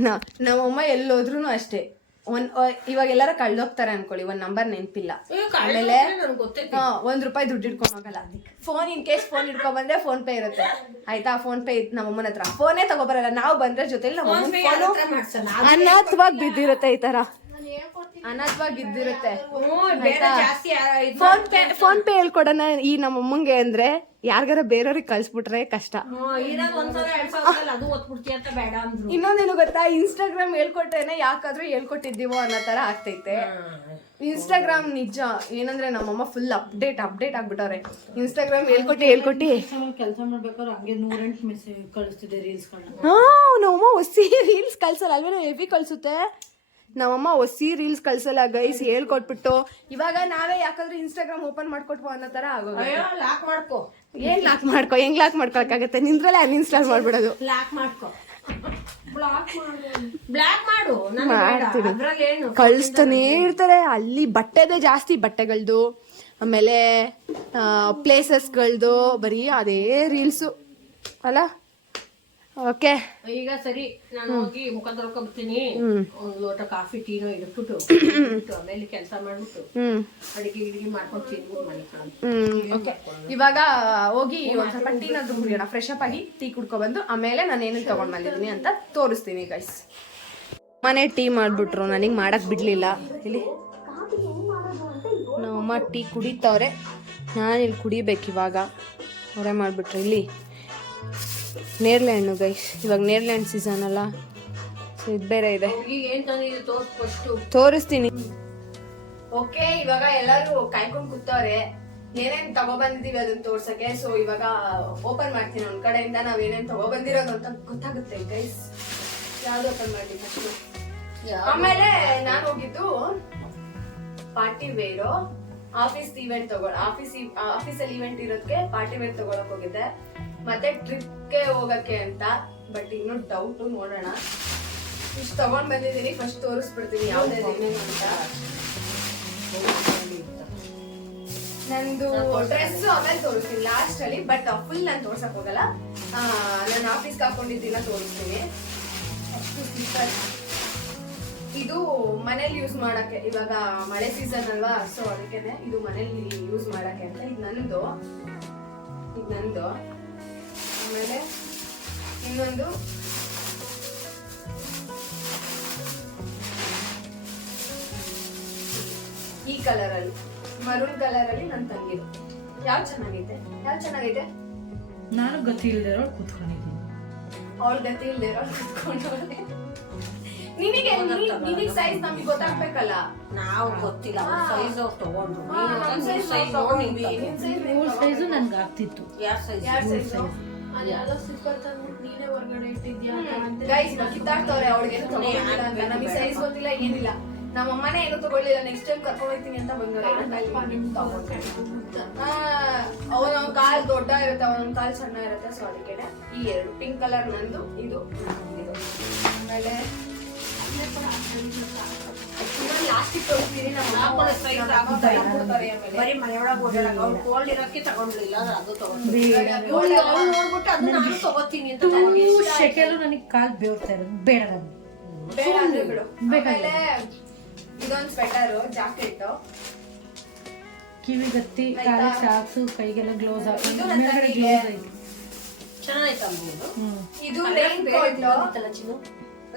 ನಾ ನಮ್ಮಮ್ಮ ಎಲ್ಲೋದ್ರೂ ಅಷ್ಟೇ. ಒಂದ್ ಇವಾಗ ಎಲ್ಲಾರ ಕಳ್ದೋಗ್ತಾರೆ ಅನ್ಕೊಳ್ಳಿ ಒಂದ್ ನಂಬರ್ ನೆನ್ಪಿಲ್ಲ. ಆಮೇಲೆ ಒಂದ್ ರೂಪಾಯಿ ದುಡ್ಡು ಇಟ್ಕೊಂಡು ಹೋಗಲ್ಲ ಫೋನ್ ಇನ್ ಕೇಸ್ ಫೋನ್ ಇಟ್ಕೊಂಡ್ ಬಂದ್ರೆ ಫೋನ್ ಪೇ ಇರುತ್ತೆ. ಆಯ್ತಾ? ಫೋನ್ ಪೇ ನಮ್ಮಮ್ಮನ ಹತ್ರ. ಫೋನೇ ತಗೋಬರಲ್ಲ. ನಾವು ಬಂದ್ರೆ ಜೊತೆಲಿ ನಮ್ಮ ಅನಾಥವಾಗಿ ಬಿದ್ದಿರುತ್ತೆ ಈ ತರ. ಅನಾಥವಾಗಿ ಬಿದ್ದಿರುತ್ತೆ ಹ್ಮ್, ಬೇರೆ ಜಾಸ್ತಿ ಫೋನ್ ಪೇ ಫೋನ್ ಪೇ ಹೇಳ್ಕೊಡೋಣ ಈ ನಮ್ಮ ಅಮ್ಮಂಗೆ ಅಂದ್ರೆ ಯಾರಿಗಾರ ಬೇರೆಯವ್ರಿಗೆ ಕಳ್ಸ್ಬಿಟ್ರೆ ಕಷ್ಟ. ಇನ್ನೊಂದೇನು ಗೊತ್ತಾ? ಇನ್ಸ್ಟಾಗ್ರಾಮ್ ಹೇಳ್ಕೊಟ್ರೇನೆ ಯಾಕಾದ್ರೂ ಹೇಳ್ಕೊಟ್ಟಿದ್ದೀವೋ ಅನ್ನೋ ತರ ಆಗ್ತೈತೆ. ಇನ್ಸ್ಟಾಗ್ರಾಮ್ ನಿಜ. ಏನಂದ್ರೆ ನಮ್ಮಮ್ಮ ಫುಲ್ ಅಪ್ಡೇಟ್ ಅಪ್ಡೇಟ್ ಆಗ್ಬಿಟ್ಟವ್ರೆ. ಇನ್ಸ್ಟಾಗ್ರಾಮ್ ಹೇಳ್ಕೊಟ್ಟು ಹೇಳ್ಕೊಟ್ಟು. ಕೆಲಸ ಮಾಡ್ಬೇಕಾದ್ರೆ ಹಂಗೆ ನೂರೆಂಟು ಮೆಸೇಜ್ ಕಳಿಸ್ತಿದ್ದೆ ರೀಲ್ಸ್ ಹಾ ನಮ್ಮಮ್ಮ ಹೊಸಿ ರೀಲ್ಸ್ ಕಳ್ಸಲ್ಲ. ಅಲ್ವೇನೋ ಹೆವಿ ಕಳ್ಸುತ್ತೆ? ನಮ್ಮಮ್ಮ ಹೊಸಿ ರೀಲ್ಸ್ ಕಳ್ಸಲ್ಲ ಗೈಸ್ ಹೇಳ್ಕೊಟ್ಬಿಟ್ಟು. ಇವಾಗ ನಾವೇ ಯಾಕಂದ್ರೆ ಇನ್ಸ್ಟಾಗ್ರಾಮ್ ಓಪನ್ ಮಾಡ್ಕೊಟ್ವೋ ಅನ್ನೋ ತರ ಆಗೋದು ಲಾಕ್ ಮಾಡ್ಕೋ. ಏನ್ ಲಾಕ್ ಮಾಡ್ಕೋ? ಹೆಂಗ್ ಲಾಕ್ ಮಾಡ್ಕೊಳಕಾಗತ್ತೆ ನಿಂದ್ರಲ್ಲೇ ಅನ್ಇನ್ಸ್ಟಾಲ್ ಮಾಡ್ಬಿಡೋದು. ಲಾಕ್ ಮಾಡ್ಕೋ. ಮಾಡ್ತೀನಿ. ಕಳಿಸ್ತಾನೇ ಇರ್ತಾರೆ. ಅಲ್ಲಿ ಬಟ್ಟೆದೇ ಜಾಸ್ತಿ ಬಟ್ಟೆಗಳ್ದು. ಆಮೇಲೆ ಪ್ಲೇಸಸ್ಗಳ್ದು ಬರೀ ಅದೇ ರೀಲ್ಸು ಅಲ್ಲ? ಓಕೆ. ಈಗ ಸರಿ ನಾನು ಹೋಗಿ ಮುಖ ಬರ್ತೀನಿ ಒಂದು ಲೋಟ ಕಾಫಿ ಟೀನೋ ಇಟ್ಬಿಟ್ಟು (coughs) ಆಮೇಲೆ ಕೆಲಸ ಮಾಡ್ಬಿಟ್ಟು ಅಡಿಗೆ ಗಿಡಿಗೆ ಮಾಡ್ಕೊಂಡು ತಿನ್ಬಿಟ್ಟು ಓಕೆ ಇವಾಗ ಹೋಗಿ ಒಂದು ಸ್ವಲ್ಪ ಟೀನಾದ್ರು ಕುಡಿಯೋಣ. ಫ್ರೆಶ್ ಅಪ್ ಆಗಿ ಟೀ ಕುಡ್ಕೊ ಬಂದು ಆಮೇಲೆ ನಾನು ಏನೇನು ತಗೊಂಡ್ ಬಂದಿದ್ದೀನಿ ಅಂತ ತೋರಿಸ್ತೀನಿ ಗೈಸ್ ಮನೆ ಟೀ ಮಾಡ್ಬಿಟ್ರು ನನಗೆ ಮಾಡಕ್ ಬಿಡ್ಲಿಲ್ಲ. ಇಲ್ಲಿ ನಮ್ಮಮ್ಮ ಟೀ ಕುಡಿತವ್ರೆ. ನಾನು ಇಲ್ಲಿ ಕುಡಿಬೇಕು ಇವಾಗ ಅವರೇ ಮಾಡಿಬಿಟ್ರು ಇಲ್ಲಿ. ನೇರ್ಲೆ ಹಣ್ಣು ಗೈಸ್ ಇವಾಗ ನೇರಳೆ ಹಣ್ಣು ಸೀಸನ್ ಅಲ್ಲ. ಸೊ ಇದು ಬೇರೆ ಇದೆ. ತೋರಿಸ್ತೀನಿ. ಓಕೆ ಇವಾಗ ಎಲ್ಲರೂ ಕಾಯ್ಕೊಂಡು ಕೂತವ್ರೆ. ಏನೇನ್ ತಗೊಬಂದಿದೀವಿ ಅದನ್ನ ತೋರ್ಸಕ್ಕೆ? ಸೊ ಇವಾಗ ಓಪನ್ ಮಾಡ್ತೀನಿ. ಒಂದ್ ಕಡೆಯಿಂದ ನಾವ್ ಏನೇನ್ ತಗೊಬಂದಿರೋದು ಅಂತ ಗೊತ್ತಾಗುತ್ತೆ ಗೈಸ್ ಯಾವ್ದು ಓಪನ್ ಮಾಡ್ಲಿ ಫಸ್ಟ್ ಆಮೇಲೆ ನಾನು ಹೋಗಿದ್ದು ಪಾರ್ಟಿ ವೇರು ಆಫೀಸ್ ಇವೆಂಟ್ ತಗೊಳ ಆಫೀಸ್ ಆಫೀಸಲ್ಲಿ ಇವೆಂಟ್ ಇರೋದಕ್ಕೆ ಪಾರ್ಟಿ ವೇರ್ ತಗೊಳಕ್ ಹೋಗಿದ್ದೆ. ಮತ್ತೆ ಟ್ರಿಪ್ಗೆ ಹೋಗಕ್ಕೆ ಅಂತ ಬಟ್ ಇನ್ನು ಡೌಟ್ ನೋಡೋಣ. ಇಷ್ಟು ತಗೊಂಡ್ ಬಂದಿದ್ದೀನಿ ಫಸ್ಟ್ ತೋರಿಸ್ಬಿಡ್ತೀನಿ ಯಾವ್ದೇ ಏನೇನು ಅಂತ. ನಂದು ಡ್ರೆಸ್ ಆಮೇಲೆ ತೋರಿಸ್ತೀನಿ ಲಾಸ್ಟ್ ಅಲ್ಲಿ ಬಟ್ ಫುಲ್ ನಾನು ತೋರ್ಸಕ್ ಹೋಗಲ್ಲ. ನಾನು ಆಫೀಸ್ಗೆ ಹಾಕೊಂಡಿದ್ದೀನ ತೋರಿಸ್ತೀನಿ. ಅಷ್ಟು. ಇದು ಮನೇಲಿ ಯೂಸ್ ಮಾಡಕ್ಕೆ ಇವಾಗ ಮಳೆ ಸೀಸನ್ ಅಲ್ವಾ ಸೊ ಅದಕ್ಕೆ ಇದು ಮನೇಲಿ ಯೂಸ್ ಮಾಡಕ್ಕೆ ಅಂತ. ಇದು ನಂದು. ಇದು ನಂದು. ಆಮೇಲೆ ಇನ್ನೊಂದು. ಈ ಕಲರ್ ಅಲ್ಲಿ ಮರೂನ್ ಕಲರ್ ಅಲ್ಲಿ ನನ್ ತಂಗಿರು. ಯಾವ್ದು ಚೆನ್ನಾಗಿದೆ ಯಾವ್ದು ಚೆನ್ನಾಗಿದೆ ನಾನು ಗತಿ ಇಲ್ದಿರೋ ಕೂತ್ಕೊಂಡಿದ್ದೀನಿ. ಅವಳು ಗತಿ ಇಲ್ದೇ ಇರೋ ನಿನಗೆ ನಿನಗೆ ಸೈಜ್ ನಮಗೆ ಗೊತ್ತಾಗ್ಬೇಕಲ್ಲ? ನಾವು ಗೊತ್ತಿಲ್ಲ. ಸೈಜ್ ಅವ್ರು ತಗೊಂಡ್ರು. ಸೈಜ್ ಸೈಜ್ ತಗೊಂಡ್ವಿ. ಸೈಜು. ನನ್ಗೆ ಆಗ್ತಿತ್ತು. ಯಾರ ಸೈಜ್ ಯಾರ size? ಗೈಸ್ ಕಿತ್ತಾಡ್ತವ್ರೆ ಅವಳಿಗೆ ನಮಗೆ ಸೈಜ್ ಗೊತ್ತಿಲ್ಲ ಏನಿಲ್ಲ. ನಮ್ಮ ಅಮ್ಮನೇ ಏನು ತಗೊಳ್ಳಿಲ್ಲ. ನೆಕ್ಸ್ಟ್ ಟೈಮ್ ಕರ್ಕೊಂಡು ಹೋಗ್ತೀನಿ ಅಂತ ಬಂದವ್ರೆ ಅವನೊಂದು ಕಾಲ್ ದೊಡ್ಡ ಇರುತ್ತೆ ಅವನೊಂದು ಕಾಲ್ ಸಣ್ಣ ಇರುತ್ತೆ ಸೊ ಅದಕ್ಕೆ ಈ ಎರಡು. ಪಿಂಕ್ ಕಲರ್ ನಂದು ಇದು. ಆಮೇಲೆ ಬರೀ ಮನೆಯೊಳಗೆ ಓಡಾಡಲ್ಲ ಅವ್ರು ಕೋಲ್ಡ್ ಇರಕ್ಕೆ ತಗೊಂಡ್ಲಿಲ್ಲ ಅದು ತಗೊಂಡ್ರು. ಬೇಡ ಇವ್ಳು ಅವ್ಳು ನೋಡ್ಬಿಟ್ಟು ಅದು ನಾನು ತಗೋತೀನಿ ಅಂತ. ಶೆಕೆಲು ನನಗೆ ಕಾಲ್ ಬೇವ್ತಾ ಇರೋದು. ಬೇಡ ನಾನು. ಬೇಡ ಬಿಡು. ಬೇಕಾಗಿಲ್ಲ. ಇದೊಂದ್ ಸ್ವೆಟರ್ ಜಾಕೆಟ್ ಕಿವಿಗತ್ತಿ ಕಾಲಿಗೆ ಸಾಕ್ಸು ಕೈಗೆಲ್ಲ ಗ್ಲೋಸ್ ಹಾಕಿ ಮೇಲ್ಗಡೆ. ಗ್ಲೋಸ್ ಐತಿ ಇದು? Raincoat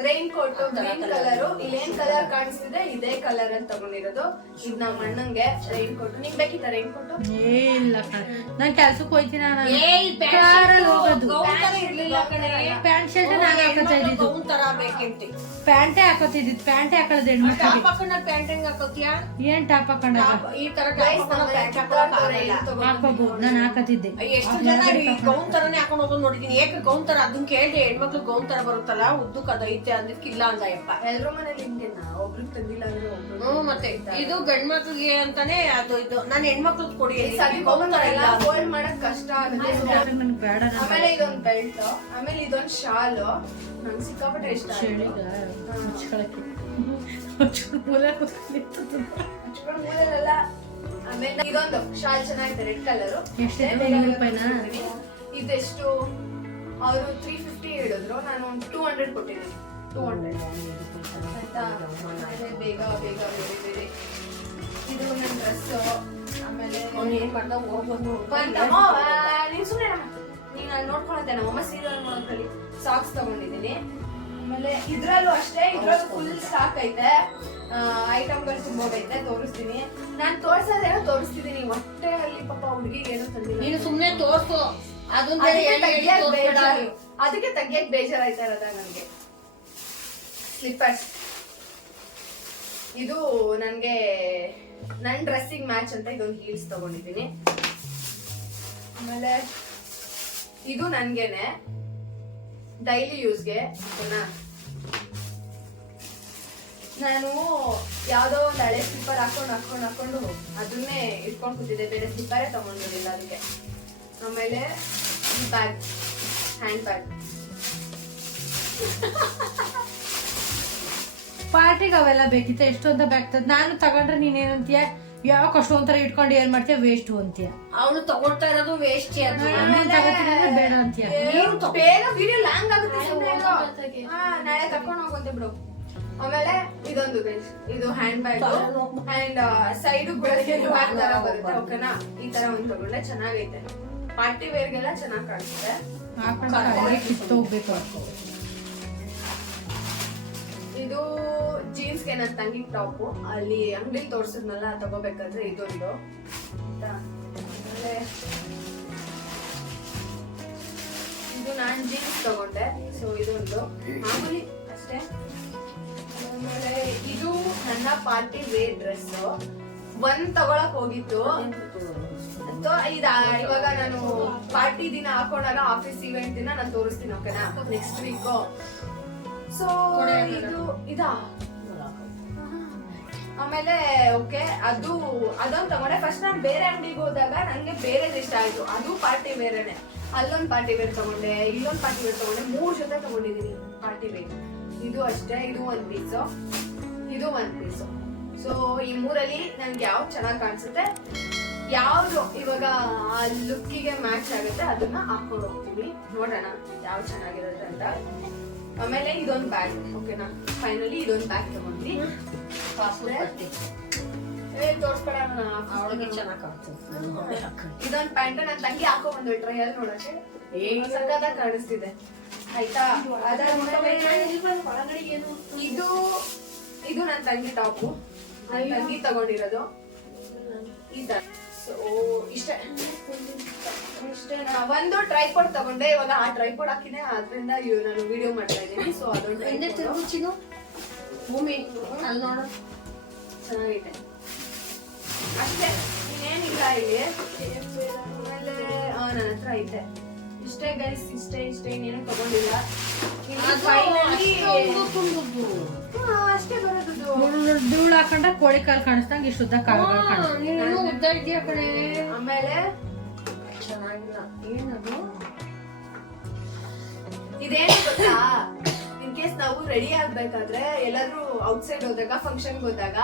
raincoat green colour ಇಲ್ಲೇನ್ ಕಲರ್ ಕಾಣಿಸ್ತಿದೆ ಇದೇ ಕಲರ್ ಅಲ್ಲಿ ತಗೊಂಡಿರೋದು. ಇದ್ ನಮ್ಮ ಅಣ್ಣಂಗೆ ರೈನ್ ಕೋಟ್ ನಿಂಗ್ ಬೇಕಿತ್ತ ರೈನ್ ಕೋಟ್ ಏ ಇಲ್ಲ ಕಣೆ. ನಾನ್ ಕೆಲ್ಸಕ್ಕೆ ಹೋಯ್ತೀನಿ ನಾನು ಏ, ಈ pant ಕಾರಲ್ಲಿ ಹೋಗೋದು. ಗೌನ್ ತರ ಇರ್ಲಿಲ್ಲ ಕಣೆ. ಪ್ಯಾಂಟ್ ಶರ್ಟ್ ನಾನು ಹಾಕೋತಾ ಇದ್ದಿದ್ದು. ಗೌನ್ ತರ ಬೇಕಂತೆ ಪ್ಯಾಂಟೇ ಹಾಕೋತಿದ್ದಿದ್ದು ಪ್ಯಾಂಟೇ ಹಾಕೊಳ್ಳೋದು ಹೆಣ್ಮಕ್ಳಿಗೆ? ಟಾಪ್ ಹಾಕೊಂಡ ಪ್ಯಾಂಟ್ ಹೆಂಗ್ ಹಾಕೋತಿಯಾ? ಏನ್ ಟಾಪ್ ಹಾಕೊಂಡಾಗ ಈ ತರ ಹಾಕೊಂಡ ಪ್ಯಾಂಟ್ ಹಾಕೊಳಕ್ ಆಗಲ್ಲ. ಹಾಕೋಬಹುದು ನಾನು ಹಾಕತಿದ್ದೆ ಎಷ್ಟು ಜನ ಈ ಗೌನ್ ತರನೇ ಹಾಕೊಂಡು ಹೋಗೋದು ನೋಡಿದೀನಿ. ಏಕೆ ಗೌನ್ ತರ? ಅದನ್ನ ಕೇಳಿದೆ ಹೆಣ್ಮಕ್ಳು ಗೌನ್ ತರ ಬರುತ್ತಲ್ಲ ಉದ್ದುಕ ಅದೈತೆ ಅಂದಿದ್ಕೆ ಇಲ್ಲ ಅಂದಯಪ್ಪ ಎಲ್ರ ಮನೇಲಿ ಹಿಂಗೇನಾ ಒಬ್ರಿಗೆ ತಂದಿಲ್ಲ ಅಂದ್ರೆ ಒಬ್ರು ಹ್ಮ್ ಮತ್ತೆ ಇದು ಗಂಡ್ ಮಕ್ಳಿಗೆ ಅಂತಾನೆ ಅದು ಇದು. ನಾನು ಹೆಣ್ಮಕ್ಳು ಕೊಡಿ ಈ ಸರಿ ಗೌನ್ ಇಲ್ಲ ಫೋಲ್ಡ್ ಮಾಡಕ್ ಕಷ್ಟ ಆಗುತ್ತೆ. ನನ್ಗೆ ಬೇಡ ಆಮೇಲೆ ಇದೊಂದ್ ಬೆಲ್ಟ್ ಆಮೇಲೆ ಇದೊಂದ್ ಶಾಲು ನಂಗೆ ಸಿಕ್ಕಾಪಟ್ಟೆ ಇಷ್ಟ ಆಯ್ತು. ಚಳಿಗ ಹಚ್ಕೊಳಕ್ಕೆ ಹಚ್ಕೊಂಡು ಮೂಲೆ ಕೂತ್ಕೊಂಡಿತ್ತು ಹಚ್ಕೊಂಡ್ ಮೂಲೆಲೆಲ್ಲ ಆಮೇಲೆ ಇದೊಂದು ಶಾಲ್ ಚೆನ್ನಾಗಿದೆ ರೆಡ್ ಕಲರ್ ರೂಪಾಯಿನಾ? ಇದೆಷ್ಟು? ಅವರು ತ್ರೀ ಫಿಫ್ಟಿ ಹೇಳಿದ್ರು. ನಾನು ಒಂದು ಟೂ ಹಂಡ್ರೆಡ್ ಕೊಟ್ಟಿದ್ದೀನಿ. ಟೂ ಹಂಡ್ರೆಡ್ ಆಯ್ತಾ? ಆಮೇಲೆ ಬೇಗ ಬೇಗ ಬೇರೆ ಬೇರೆ. ಇದು ನನ್ನ ಡ್ರೆಸ್ ಆಮೇಲೆ ಏನು ಮಾಡ್ದ? ಹೋಗ್ಬಂದು ನೀನು ಸುಮ್ಮನೆ ನೀನ್ ನೋಡ್ಕೊಳತ್ತೆ ನಮ್ಮಮ್ಮ ಸೀರಿಯಲ್ ನೋಡೋದ್ರಲ್ಲಿ. ಸಾಕ್ಸ್ ತಗೊಂಡಿದ್ದೀನಿ. ಆಮೇಲೆ ಇದ್ರಲ್ಲೂ ಅಷ್ಟೇ ಇದ್ರಲ್ಲೂ ಫುಲ್ ಸ್ಟಾಕ್ ಐತೆ. ಐಟಮ್ಗಳು ತುಂಬ ಐತೆ ತೋರಿಸ್ತೀನಿ. ನಾನು ತೋರಿಸೋದೇನೋ ತೋರಿಸ್ತಿದ್ದೀನಿ. ಹೊಟ್ಟೆ ಅಲ್ಲಿ ಪಾಪ ಹುಡುಗಿಗೆ ಏನೋ ತಂದಿಲ್ಲ. ನೀನು ಸುಮ್ನೆ ತೋರ್ಸು. ಬೇರೆ ಅದಕ್ಕೆ ಹೇಳಿ ಹೇಳಿ ತೆಗ್ಯಕ್ ತೋರ್ಸ್ಬೇಡ. ಬೇಜಾರು. ಅದಕ್ಕೆ ತೆಗಿಯಕ್ ಬೇಜಾರಾಯ್ತಾ ಇರೋದ ನನಗೆ? ಸ್ಲಿಪ್ಪರ್ಸ್ ಇದು ನನಗೆ ನನ್ನ ಡ್ರೆಸ್ಸಿಗೆ ಮ್ಯಾಚ್ ಅಂತ ಇದೊಂದು ಹೀಲ್ಸ್ ತಗೊಂಡಿದ್ದೀನಿ. ಆಮೇಲೆ ಇದು ನನಗೇನೆ ಡೈಲಿ ಯೂಸ್ಗೆ ನಾನು ಯಾವುದೋ ಒಂದು ಹಳೆ ಸ್ಲಿಪ್ಪರ್ ಹಾಕೊಂಡು ಹಾಕೊಂಡು ಹಾಕೊಂಡು ಅದನ್ನೇ ಇಟ್ಕೊಂಡು ಕೂತಿದ್ದೆ, ಬೇರೆ ಸ್ಲಿಪ್ಪರೇ ತಗೊಂಡಿರಲಿಲ್ಲ ಅದಕ್ಕೆ. ಆಮೇಲೆ ಈ ಬ್ಯಾಗ್ ಹ್ಯಾಂಡ್ ಬ್ಯಾಗ್ ಪಾರ್ಟಿಗೆ ಅವೆಲ್ಲ ಬೇಕಿತ್ತು ಎಷ್ಟೊಂದ ಬೇಕಾಗ್ತದೆ ನಾನು ತಗೊಂಡ್ರೆ ನೀನೇನು ಅಂತೀಯ? ಯಾವ ಕಷ್ಟ ಒಂಥರ ಇಟ್ಕೊಂಡು ಏನ್ ಮಾಡ್ತೀಯ? ವೇಸ್ಟ್ ಅಂತೀಯ. ಅವಳು ತಗೊಳ್ತಾ ಇರೋದು ವೇಸ್ಟ್ ನೀನ್ ತಗೋತೀನಿ ಅಂದ್ರೆ ಬೇಡ ಅಂತೀಯ. ಬೇಗ ವಿಡಿಯೋ ಲ್ಯಾಂಗ್ ಆಗುತ್ತೆ ನಾಳೆ ಬಿಡು. ಆಮೇಲೆ ಇದೊಂದು ಬೆಲ್ಟ್ ಇದು ಹ್ಯಾಂಡ್ ಬ್ಯಾಗ್ ಅಂಡ್ ಸೈಡ್ ತರ ಬರುತ್ತೆ ಓಕೆನಾ ಈ ತರ ಒಂದ್ ತಗೊಂಡ್ರೆ ಚೆನ್ನಾಗೈತೆ. ಪಾರ್ಟಿ ವೇರ್ಗೆಲ್ಲ ಚೆನ್ನಾಗಿ ಕಾಣಿಸುತ್ತೆ. ಕಿತ್ತೋಗ್ಬೇಕು ಇದು ಜೀನ್ಸ್ಗೆ ನನ್ನ ತಂಗಿ ಟಾಪು. ಅಲ್ಲಿ ಅಂಗಡಿ ತೋರಿಸಿದ್ನಲ್ಲ ತಗೋಬೇಕಾದ್ರೆ ಇದೊಂದು. ಇದು ನಾನು ಜೀನ್ಸ್ ತಗೊಂಡೆ. ಸೊ ಇದೊಂದು. ಮಾಮೂಲಿ ಅಷ್ಟೇ. ಆಮೇಲೆ ಇದು ನನ್ನ ಪಾರ್ಟಿ ವೇರ್ ಡ್ರೆಸ್ ಒಂದ್ ತಗೊಳಕ್ ಹೋಗಿತ್ತು ಇವಾಗ ನಾನು ಪಾರ್ಟಿ ದಿನ ಹಾಕೊಂಡಾಗ ಆಫೀಸ್ ಇವೆಂಟ್ ದಿನ ನಾನು ತೋರಿಸ್ತೀನಿ ಓಕೆನಾ ನೆಕ್ಸ್ಟ್ ವೀಕ್ ಸೊ ಇದು ಇದಾ? ಆಮೇಲೆ ಓಕೆ ಅದು ಅದೊಂದು ತಗೊಂಡೆ. ಫಸ್ಟ್ ನಾನು ಬೇರೆ ಅಂಗಡಿಗೆ ಹೋದಾಗ ನನಗೆ ಬೇರೆದು ಇಷ್ಟ ಆಯಿತು. ಅದು ಪಾರ್ಟಿ ಬೇರೆನೆ ಅಲ್ಲೊಂದು ಪಾರ್ಟಿ ಬೇರೆ ತಗೊಂಡೆ ಇಲ್ಲೊಂದು ಪಾರ್ಟಿ ವೇರ್ ತಗೊಂಡೆ. ಮೂರು ಜೊತೆ ತಗೊಂಡಿದ್ದೀನಿ ಪಾರ್ಟಿ ವೇರ್. ಇದು ಅಷ್ಟೇ ಇದು ಒಂದು ಪೀಸು ಇದು ಒಂದು ಪೀಸು ಸೊ ಈ ಮೂರಲ್ಲಿ ನನಗೆ ಯಾವ್ದು ಚೆನ್ನಾಗಿ ಕಾಣಿಸುತ್ತೆ? ಯಾವುದು ಇವಾಗ ಆ ಲುಕ್ಕಿಗೆ ಮ್ಯಾಚ್ ಆಗುತ್ತೆ ಅದನ್ನ ಹಾಕೊಂಡು ಹೋಗ್ತೀನಿ. ನೋಡೋಣ ಯಾವ್ದು ಚೆನ್ನಾಗಿರುತ್ತೆ ಅಂತ. ಆಮೇಲೆ ಇದೊಂದು ಬ್ಯಾಗ್ ಓಕೆನಾ ಫೈನಲಿ ಇದೊಂದು ಬ್ಯಾಗ್ ತಗೊಂಡ್ವಿ. ಇದೊಂದ್ ಪ್ಯಾಂಟ್ ನನ್ನ ತಂಗಿ ಹಾಕೋ ಬಂದು ಟ್ರಯಲ್ ನೋಡಕ್ಕೆ. ಸಕ್ಕತ್ತಾಗಿ ಕಾಣಿಸ್ತಿದೆ. ಆಯ್ತಾ? ಅದಾದ್ಮೇಲೆ ಇದು ಇದು ನನ್ನ ತಂಗಿ ಟಾಪು. ನನ್ನ ತಂಗಿ ತಗೊಂಡಿರೋದು. ಈ ತರ ಸೊ ಇಷ್ಟೇ. ಒಂದು ಟ್ರೈಪೋಡ್ ತಗೊಂಡೆ ಇವಾಗ ಆ ಟ್ರೈಪೋಡ್ ಹಾಕಿದೆ ಅದ್ರಿಂದ ನಾನು ವಿಡಿಯೋ ಮಾಡ್ತಾ ಇದ್ದೀನಿ ಸೊ ಅದೊಂದು ಹಿಂದೆ tripod. ತಿರುಗು ಚಿನ್ನು. ಭೂಮಿ ಅಲ್ಲಿ ನೋಡು. ಚೆನ್ನಾಗೈತೆ. ಅಷ್ಟೇ ಇನ್ನೇನಿಲ್ಲ ಇಲ್ಲಿ. ಆಮೇಲೆ ನನ್ನ ಹತ್ರ ಐತೆ. ಇಷ್ಟೇ ಗೈಸ್ ಇಷ್ಟೇ ಇಷ್ಟೇ ಇನ್ನೇನು ತಗೊಂಡಿಲ್ಲ. ಅಷ್ಟೇ ಬರೋದು. ಧೂಳು ಹಾಕೊಂಡ್ರೆ ಕೋಳಿ ಕಾಲು ಕಾಣಿಸ್ದಂಗ ಇಷ್ಟು ಉದ್ದ ಇದೆಯಾ ಆಮೇಲೆ ಏನದು ಇದೇನು ಗೊತ್ತಾ? ಇನ್ ಕೇಸ್ ನಾವು ರೆಡಿ ಆಗ್ಬೇಕಾದ್ರೆ ಎಲ್ಲಾದ್ರೂ ಔಟ್ಸೈಡ್ ಹೋದಾಗ ಫಂಕ್ಷನ್ ಹೋದಾಗ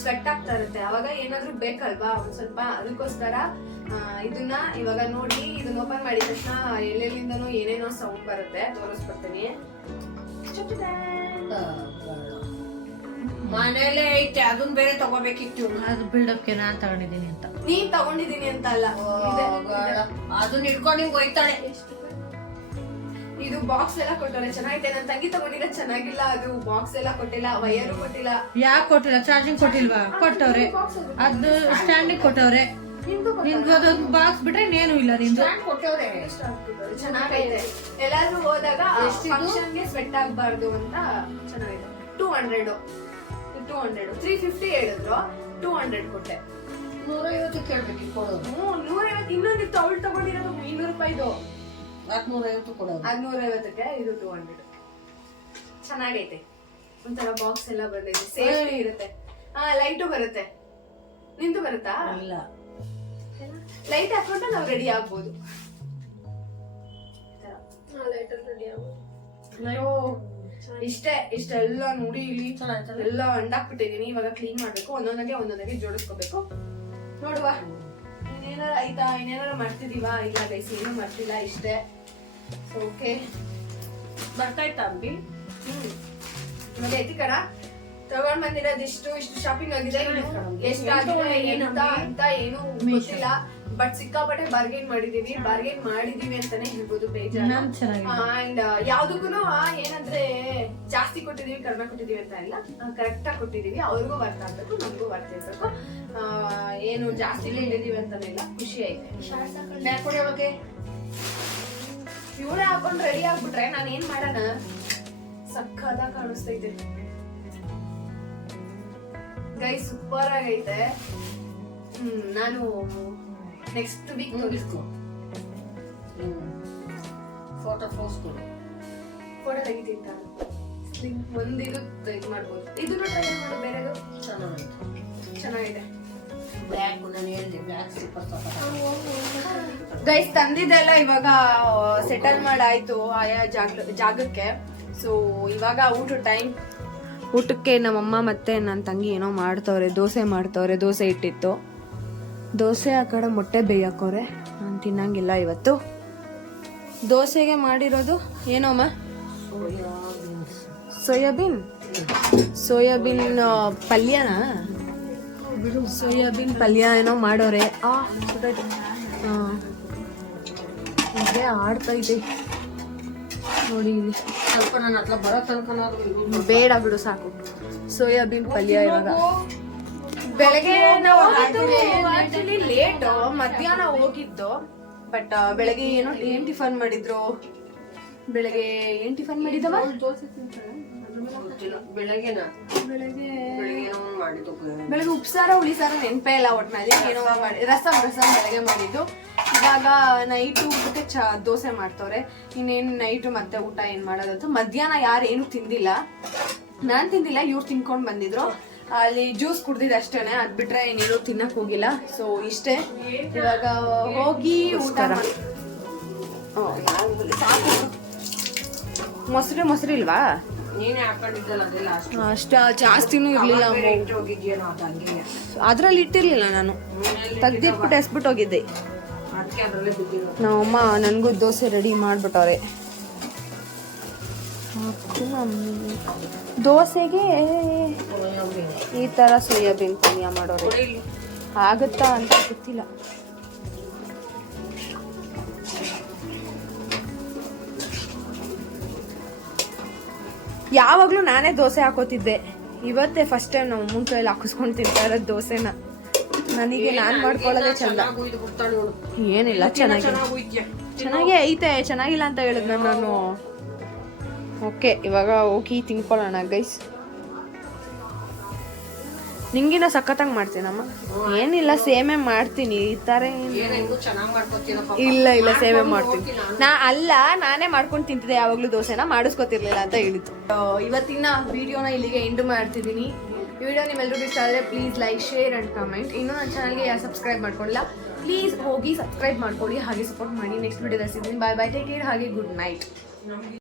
ಸ್ವೆಟ್ ಆಗ್ತಾ ಇರುತ್ತೆ. ಅವಾಗ ಏನಾದ್ರೂ ಬೇಕಲ್ವಾ? ಒಂದ್ ಸ್ವಲ್ಪ ಅದಕ್ಕೋಸ್ಕರ ಇದನ್ನ ಇವಾಗ ನೋಡಿ ಇದನ್ನ ಓಪನ್ ಮಾಡಿದ ತಕ್ಷಣ ಎಲ್ಲೆಲ್ಲಿಂದನೂ ಏನೇನೋ ಸೌಂಡ್ ಬರುತ್ತೆ. ತೋರಿಸ್ಬಿಡ್ತೀನಿ ಮನೇಲೆ ಐತೆ ಅದನ್ನ ಬೇರೆ ತಗೋಬೇಕಿತ್ತು. ಅದು ಬಿಲ್ಡಪ್ಗೆ ನಾನ್ ತಗೊಂಡಿದ್ದೀನಿ ಅಂತ. ನೀನ್ ತಗೊಂಡಿದೀನಿ ಅಂತ ಅಲ್ಲ ಇದೆ, ಇದೆ. ಅದನ್ನ ಹಿಡ್ಕೊಂಡು ಹಿಂಗ್ ಹೋಯ್ತಾಳೆ. ಇದು ಬಾಕ್ಸ್ ಎಲ್ಲ ಕೊಟ್ಟವ್ರೆ ಚೆನ್ನಾಗಿದೆ. ನನ್ನ ತಂಗಿ ತಗೊಂಡಿಲ್ಲ ಚೆನ್ನಾಗಿಲ್ಲ. ಅದು ಬಾಕ್ಸ್ ಎಲ್ಲ ಕೊಟ್ಟಿಲ್ಲ ವಯರು ಕೊಟ್ಟಿಲ್ಲ. ಯಾಕೆ ಕೊಟ್ಟಿಲ್ಲ? ಚಾರ್ಜಿಂಗ್ ಕೊಟ್ಟಿಲ್ವಾ? ಕೊಟ್ಟವ್ರೆ. ಅದು. ಸ್ಟ್ಯಾಂಡಿಗೆ ಕೊಟ್ಟವ್ರೆ. ನಿಮ್ದು ನಿನ್ಗೆ ಅದೊಂದು ಬಾಕ್ಸ್ ಬಿಟ್ರೆ ಇನ್ನೇನು ಇಲ್ಲ ನಿಂದು. ಸ್ಟ್ಯಾಂಡ್ ಕೊಟ್ಟವ್ರೆ. ಚೆನ್ನಾಗೈತೆ. ಎಲ್ಲಾದ್ರೂ ಹೋದಾಗ ಫಂಕ್ಷನ್ಗೆ ಸ್ವೆಟ್ ಆಗ್ಬಾರ್ದು ಅಂತ ಚೆನ್ನಾಗಿದೆ. Two hundred two hundred three fifty ಹೇಳಿದ್ರು. ಟೂ ಹಂಡ್ರೆಡ್ ಕೊಟ್ಟೆ. ನೂರೈವತ್ತು ಕೇಳ್ಬೇಕು ಕೊಡೋದು. ಹ್ಞೂ ನೂರೈವತ್ತು. ಇನ್ನೊಂದಿತ್ತು ಅವಳು ತಗೊಂಡಿರೋದು ಇನ್ನೂರು ರೂಪಾಯಿದು ಹತ್ನೂರೈವತ್ತು ಕೊಡೋದು. ಅದ್ ನೂರೈವತ್ತಕ್ಕೆ ಇದು ಟೂ ಹಂಡ್ರೆಡ್ ಚೆನ್ನಾಗೈತೆ. ಒಂಥರ ಬಾಕ್ಸ್ ಎಲ್ಲ ಬಂದೈತೆ. ಸೇಫ್ಟಿ ಇರುತ್ತೆ. ಹಾ ಲೈಟು ಬರುತ್ತೆ. ನಿಂತು ಬರುತ್ತಾ? ಇಲ್ಲ. ಲೈಟ್ ಹಾಕೊಂಡು ನಾವು ರೆಡಿ ಆಗ್ಬೋದು. ಅಯ್ಯೋ ಇಷ್ಟೇ ಇಷ್ಟೆಲ್ಲ ನೋಡಿ ಇಲ್ಲಿ? ಎಲ್ಲ ಅಂಡಾಕ್ಬಿಟ್ಟಿದೀನಿ. ಇವಾಗ ಕ್ಲೀನ್ ಮಾಡ್ಬೇಕು. ಒಂದೊಂದಾಗೆ ಒಂದೊಂದಾಗೆ ಜೋಡಿಸ್ಕೋಬೇಕು. ನೋಡುವ. ಇನ್ನೇನಾರ ಆಯ್ತಾ? ಇನ್ನೇನಾರ ಮಾಡ್ತಿದೀವಾ? ಇಲ್ಲ ಗೈಸ್ ಏನು ಮಾಡ್ತಿಲ್ಲ ಇಷ್ಟೇ. ಓಕೆ ಬರ್ತಾಯ್ತಾ ಅಂಬಿ? ಹ್ಮ್. ಮತ್ತೆ ಐತಿ ಕಣ ತಗೊಂಡ್ ಬಂದಿರೋದು ಇಷ್ಟು ಇಷ್ಟು ಶಾಪಿಂಗ್ ಆಗಿದೆ ಎಷ್ಟಾಗಿದೆ ಅಂತ ಏನು ಗೊತ್ತಿಲ್ಲ. ಬಟ್ ಸಿಕ್ಕಾಪಟ್ಟೆ ಬಾರ್ಗೇನ್ ಮಾಡಿದೀವಿ. ಬಾರ್ಗೇನ್ ಮಾಡಿದೀವಿ ಅಂತಾನೆ ಹೇಳ್ಬೋದು ಬೇಜಾರು. ನಾನ್ ಚೆನ್ನಾಗಿದೆ. ಅಂಡ್ ಯಾವ್ದಕ್ಕೂ ಏನಂದ್ರೆ ಜಾಸ್ತಿ ಕೊಟ್ಟಿದೀವಿ ಕಡಿಮೆ ಕೊಟ್ಟಿದೀವಿ ಅಂತ ಇಲ್ಲ. ಕರೆಕ್ಟ್ ಆಗಿ ಕೊಟ್ಟಿದೀವಿ. ಅವ್ರಿಗೂ ವರ್ತ್ ಆಗ್ಬೇಕು ನಮಗೂ ವರ್ತ್ ಇರ್ಬೇಕು. ಏನು ಜಾಸ್ತಿ ಕೊಟ್ಟಿದೀವಿ ಅಂತಾನೆ ಇಲ್ಲ. ಖುಷಿ ಐತೆ ಯಾಕೆ ಇವಳೇ ಹಾಕೊಂಡ್ ರೆಡಿ ಆಗ್ಬಿಟ್ರೆ ನಾನು ಏನ್ ಮಾಡೋಣ? ಸಖದ ಕಾಣಿಸ್ತೈತೆ ಗೈ ಸೂಪರ್ ಆಗೈತೆ. ಹ್ಮ್ ನಾನು ನೆಕ್ಸ್ಟ್ ವೀಕ್ ತೋರಿಸ್ಕೊ ಫೋಟೋ ಫೋಸ್ಕೊಡು ಫೋಟೋ ತೆಗಿತೀನಿ ಒಂದಿದು ಇದು ಮಾಡ್ಬೋದು. ಇದನ್ನು ಟ್ರೈ ಮಾಡು ಬೇರೆದು? ಚೆನ್ನಾಗಿತ್ತು ಚೆನ್ನಾಗಿದೆ. ಬ್ಯಾಗ್ ನಾನು ಹೇಳಿದೆ ಬ್ಯಾಗ್ ಸೂಪರ್ ಗೈಸ್ ತಂದಿದ್ದೆಲ್ಲ ಇವಾಗ ಸೆಟಲ್ ಮಾಡಾಯ್ತು ಆಯಾ ಜಾಗ ಜಾಗಕ್ಕೆ. ಸೊ ಇವಾಗ ಊಟ ಟೈಮ್ ಊಟಕ್ಕೆ ನಮ್ಮಮ್ಮ ಮತ್ತೆ ನನ್ನ ತಂಗಿ ಏನೋ ಮಾಡ್ತವ್ರೆ ದೋಸೆ ಮಾಡ್ತವ್ರೆ ದೋಸೆ ಇಟ್ಟಿತ್ತು. ದೋಸೆ ಆ ಕಡೆ ಮೊಟ್ಟೆ ಬೇಯಕೋರೆ ನಾನು ತಿನ್ನಂಗಿಲ್ಲ ಇವತ್ತು. ದೋಸೆಗೆ ಮಾಡಿರೋದು ಏನೋಮ್ಮ ಸೋಯಾಬೀನ್. ಸೋಯಾಬೀನ್ ಪಲ್ಯನ? ಸೋಯಾಬೀನ್ ಪಲ್ಯ ಏನೋ ಮಾಡೋರೆ. ಆ ಹೀಗೆ ಆಡ್ತೈತೆ ನೋಡಿ ಇಲ್ಲಿ. ಸ್ವಲ್ಪ ನನ್ನ ಹತ್ರ ಬರೋ ತನಕ ಬೇಡ ಬಿಡು ಸಾಕು. ಸೋಯಾಬೀನ್ ಪಲ್ಯ ಇವಾಗ. ಬೆಳಗ್ಗೆ ನಾವು ಆಕ್ಚುಲಿ ಲೇಟ್ ಮಧ್ಯಾಹ್ನ ಹೋಗಿದ್ದು. ಬಟ್ ಬೆಳಗ್ಗೆ ಏನೋ ಏನ್ ಟಿಫನ್ ಮಾಡಿದ್ರು? ಬೆಳಗ್ಗೆ ಏನ್ ಟಿಫನ್ ಮಾಡಿದವ? ಬೆಳಗ್ಗೆ ಬೆಳಗ್ಗೆ ಉಪ್ಸಾರ ಹುಳಿಸಾರ ನೆನಪೇ ಇಲ್ಲ ಒಟ್ನಲ್ಲಿ. ಏನೋ ಮಾಡಿ ರಸಂ ರಸಂ ಬೆಳಗ್ಗೆ ಮಾಡಿದ್ದು. ಇವಾಗ ನೈಟು ಊಟಕ್ಕೆ ಚ ದೋಸೆ ಮಾಡ್ತವ್ರೆ. ಇನ್ನೇನು ನೈಟು ಮತ್ತೆ ಊಟ ಏನು ಮಾಡೋದಂತ ಮಧ್ಯಾಹ್ನ ಯಾರು ಏನು ತಿಂದಿಲ್ಲ. ನಾನು ತಿಂದಿಲ್ಲ ಇವ್ರು ತಿನ್ಕೊಂಡು ಬಂದಿದ್ರು. ಅಲ್ಲಿ ಜ್ಯೂಸ್ ಕುಡ್ದಿದ್ದು ಅಷ್ಟೇನೆ. ಅದ್ ಬಿಟ್ರೆ ಏನೇನು ತಿನ್ನಕ್ ಹೋಗಿಲ್ಲ. ಸೊ ಇಷ್ಟೇ. ಇವಾಗ ಹೋಗಿ ಊಟ ಮೊಸರು ಮೊಸರು ಇಲ್ವಾ? ಅಷ್ಟು. ಜಾಸ್ತಿನೂ ಇರ್ಲಿಲ್ಲ ಅದ್ರಲ್ಲಿ ಇಟ್ಟಿರ್ಲಿಲ್ಲ ನಾನು. ತೆಗ್ದಿಟ್ಬಿಟ್ಟು ಎಸ್ಬಿಟ್ಟು ಹೋಗಿದ್ದೆ. ನಮ್ಮಮ್ಮ ನನಗೂ ದೋಸೆ ರೆಡಿ ಮಾಡ್ಬಿಟ್ಟವ್ರೆ. ದೋಸೆಗೆ ಈ ಥರ ಸೋಯಾಬೀನ್ ಪಲ್ಯ ಮಾಡೋರು. ಆಗುತ್ತಾ ಅಂತ ಗೊತ್ತಿಲ್ಲ. ಯಾವಾಗಲೂ ನಾನೇ ದೋಸೆ ಹಾಕೋತಿದ್ದೆ. ಇವತ್ತೇ ಫಸ್ಟ್ ಟೈಮ್ ನಮ್ಮ ಅಮ್ಮನ ಕೈಯಲ್ಲಿ ಹಾಕಿಸ್ಕೊಂಡು ತಿಂತಾ ಇರೋದು ದೋಸೆನ. ನನಗೆ ನಾನು ಮಾಡ್ಕೊಳ್ಳೋದೇ ಚಂದ. ಏನಿಲ್ಲ ಚೆನ್ನಾಗಿ. ಚೆನ್ನಾಗೇ ಐತೆ ಚೆನ್ನಾಗಿಲ್ಲ ಅಂತ ಹೇಳಿದ್ನ ನಾನು ಓಕೆ ಇವಾಗ ಹೋಗಿ ತಿನ್ಕೊಳ್ಳೋಣ ಗೈಸ್ ನಿಂಗಿನ ಸಖತ್ತಾಗಿ ಮಾಡ್ತೀನಮ್ಮ. ಏನಿಲ್ಲ ಸೇಮೆ ಮಾಡ್ತೀನಿ. ಈ ಥರ ಇಲ್ಲ. ಇಲ್ಲ ಸೇವೆ ಮಾಡ್ತೀನಿ. ನಾ ಅಲ್ಲ ನಾನೇ ಮಾಡ್ಕೊಂಡು ತಿಂತಿದ್ದೆ ಯಾವಾಗಲೂ ದೋಸೆನ ಮಾಡಿಸ್ಕೊತಿರ್ಲಿಲ್ಲ ಅಂತ ಆ, ಇವತ್ತಿನ ವಿಡಿಯೋನ ಇಲ್ಲಿಗೆ ಎಂಡ್ ಮಾಡ್ತಿದ್ದೀನಿ. ಈ ವಿಡಿಯೋ ನಿಮ್ಮೆಲ್ಲರಿಗೂ ಇಷ್ಟ ಆದರೆ please like share and comment ಇನ್ನೂ ನನ್ನ ಚಾನಲ್ಗೆ ಯಾರು ಸಬ್ಸ್ಕ್ರೈಬ್ ಮಾಡ್ಕೊಳ್ಳಿಲ್ಲ ಪ್ಲೀಸ್ ಹೋಗಿ ಸಬ್ಸ್ಕ್ರೈಬ್ ಮಾಡ್ಕೊಳ್ಳಿ ಹಾಗೆ ಸಪೋರ್ಟ್ ಮಾಡಿ. ನೆಕ್ಸ್ಟ್ ವಿಡಿಯೋದಲ್ಲಿ ಸಿಗ್ತೀನಿ. ಬಾಯ್ ಬೈ ಟೇಕ್ ಕೇರ್ ಹಾಗೆ ಗುಡ್ ನೈಟ್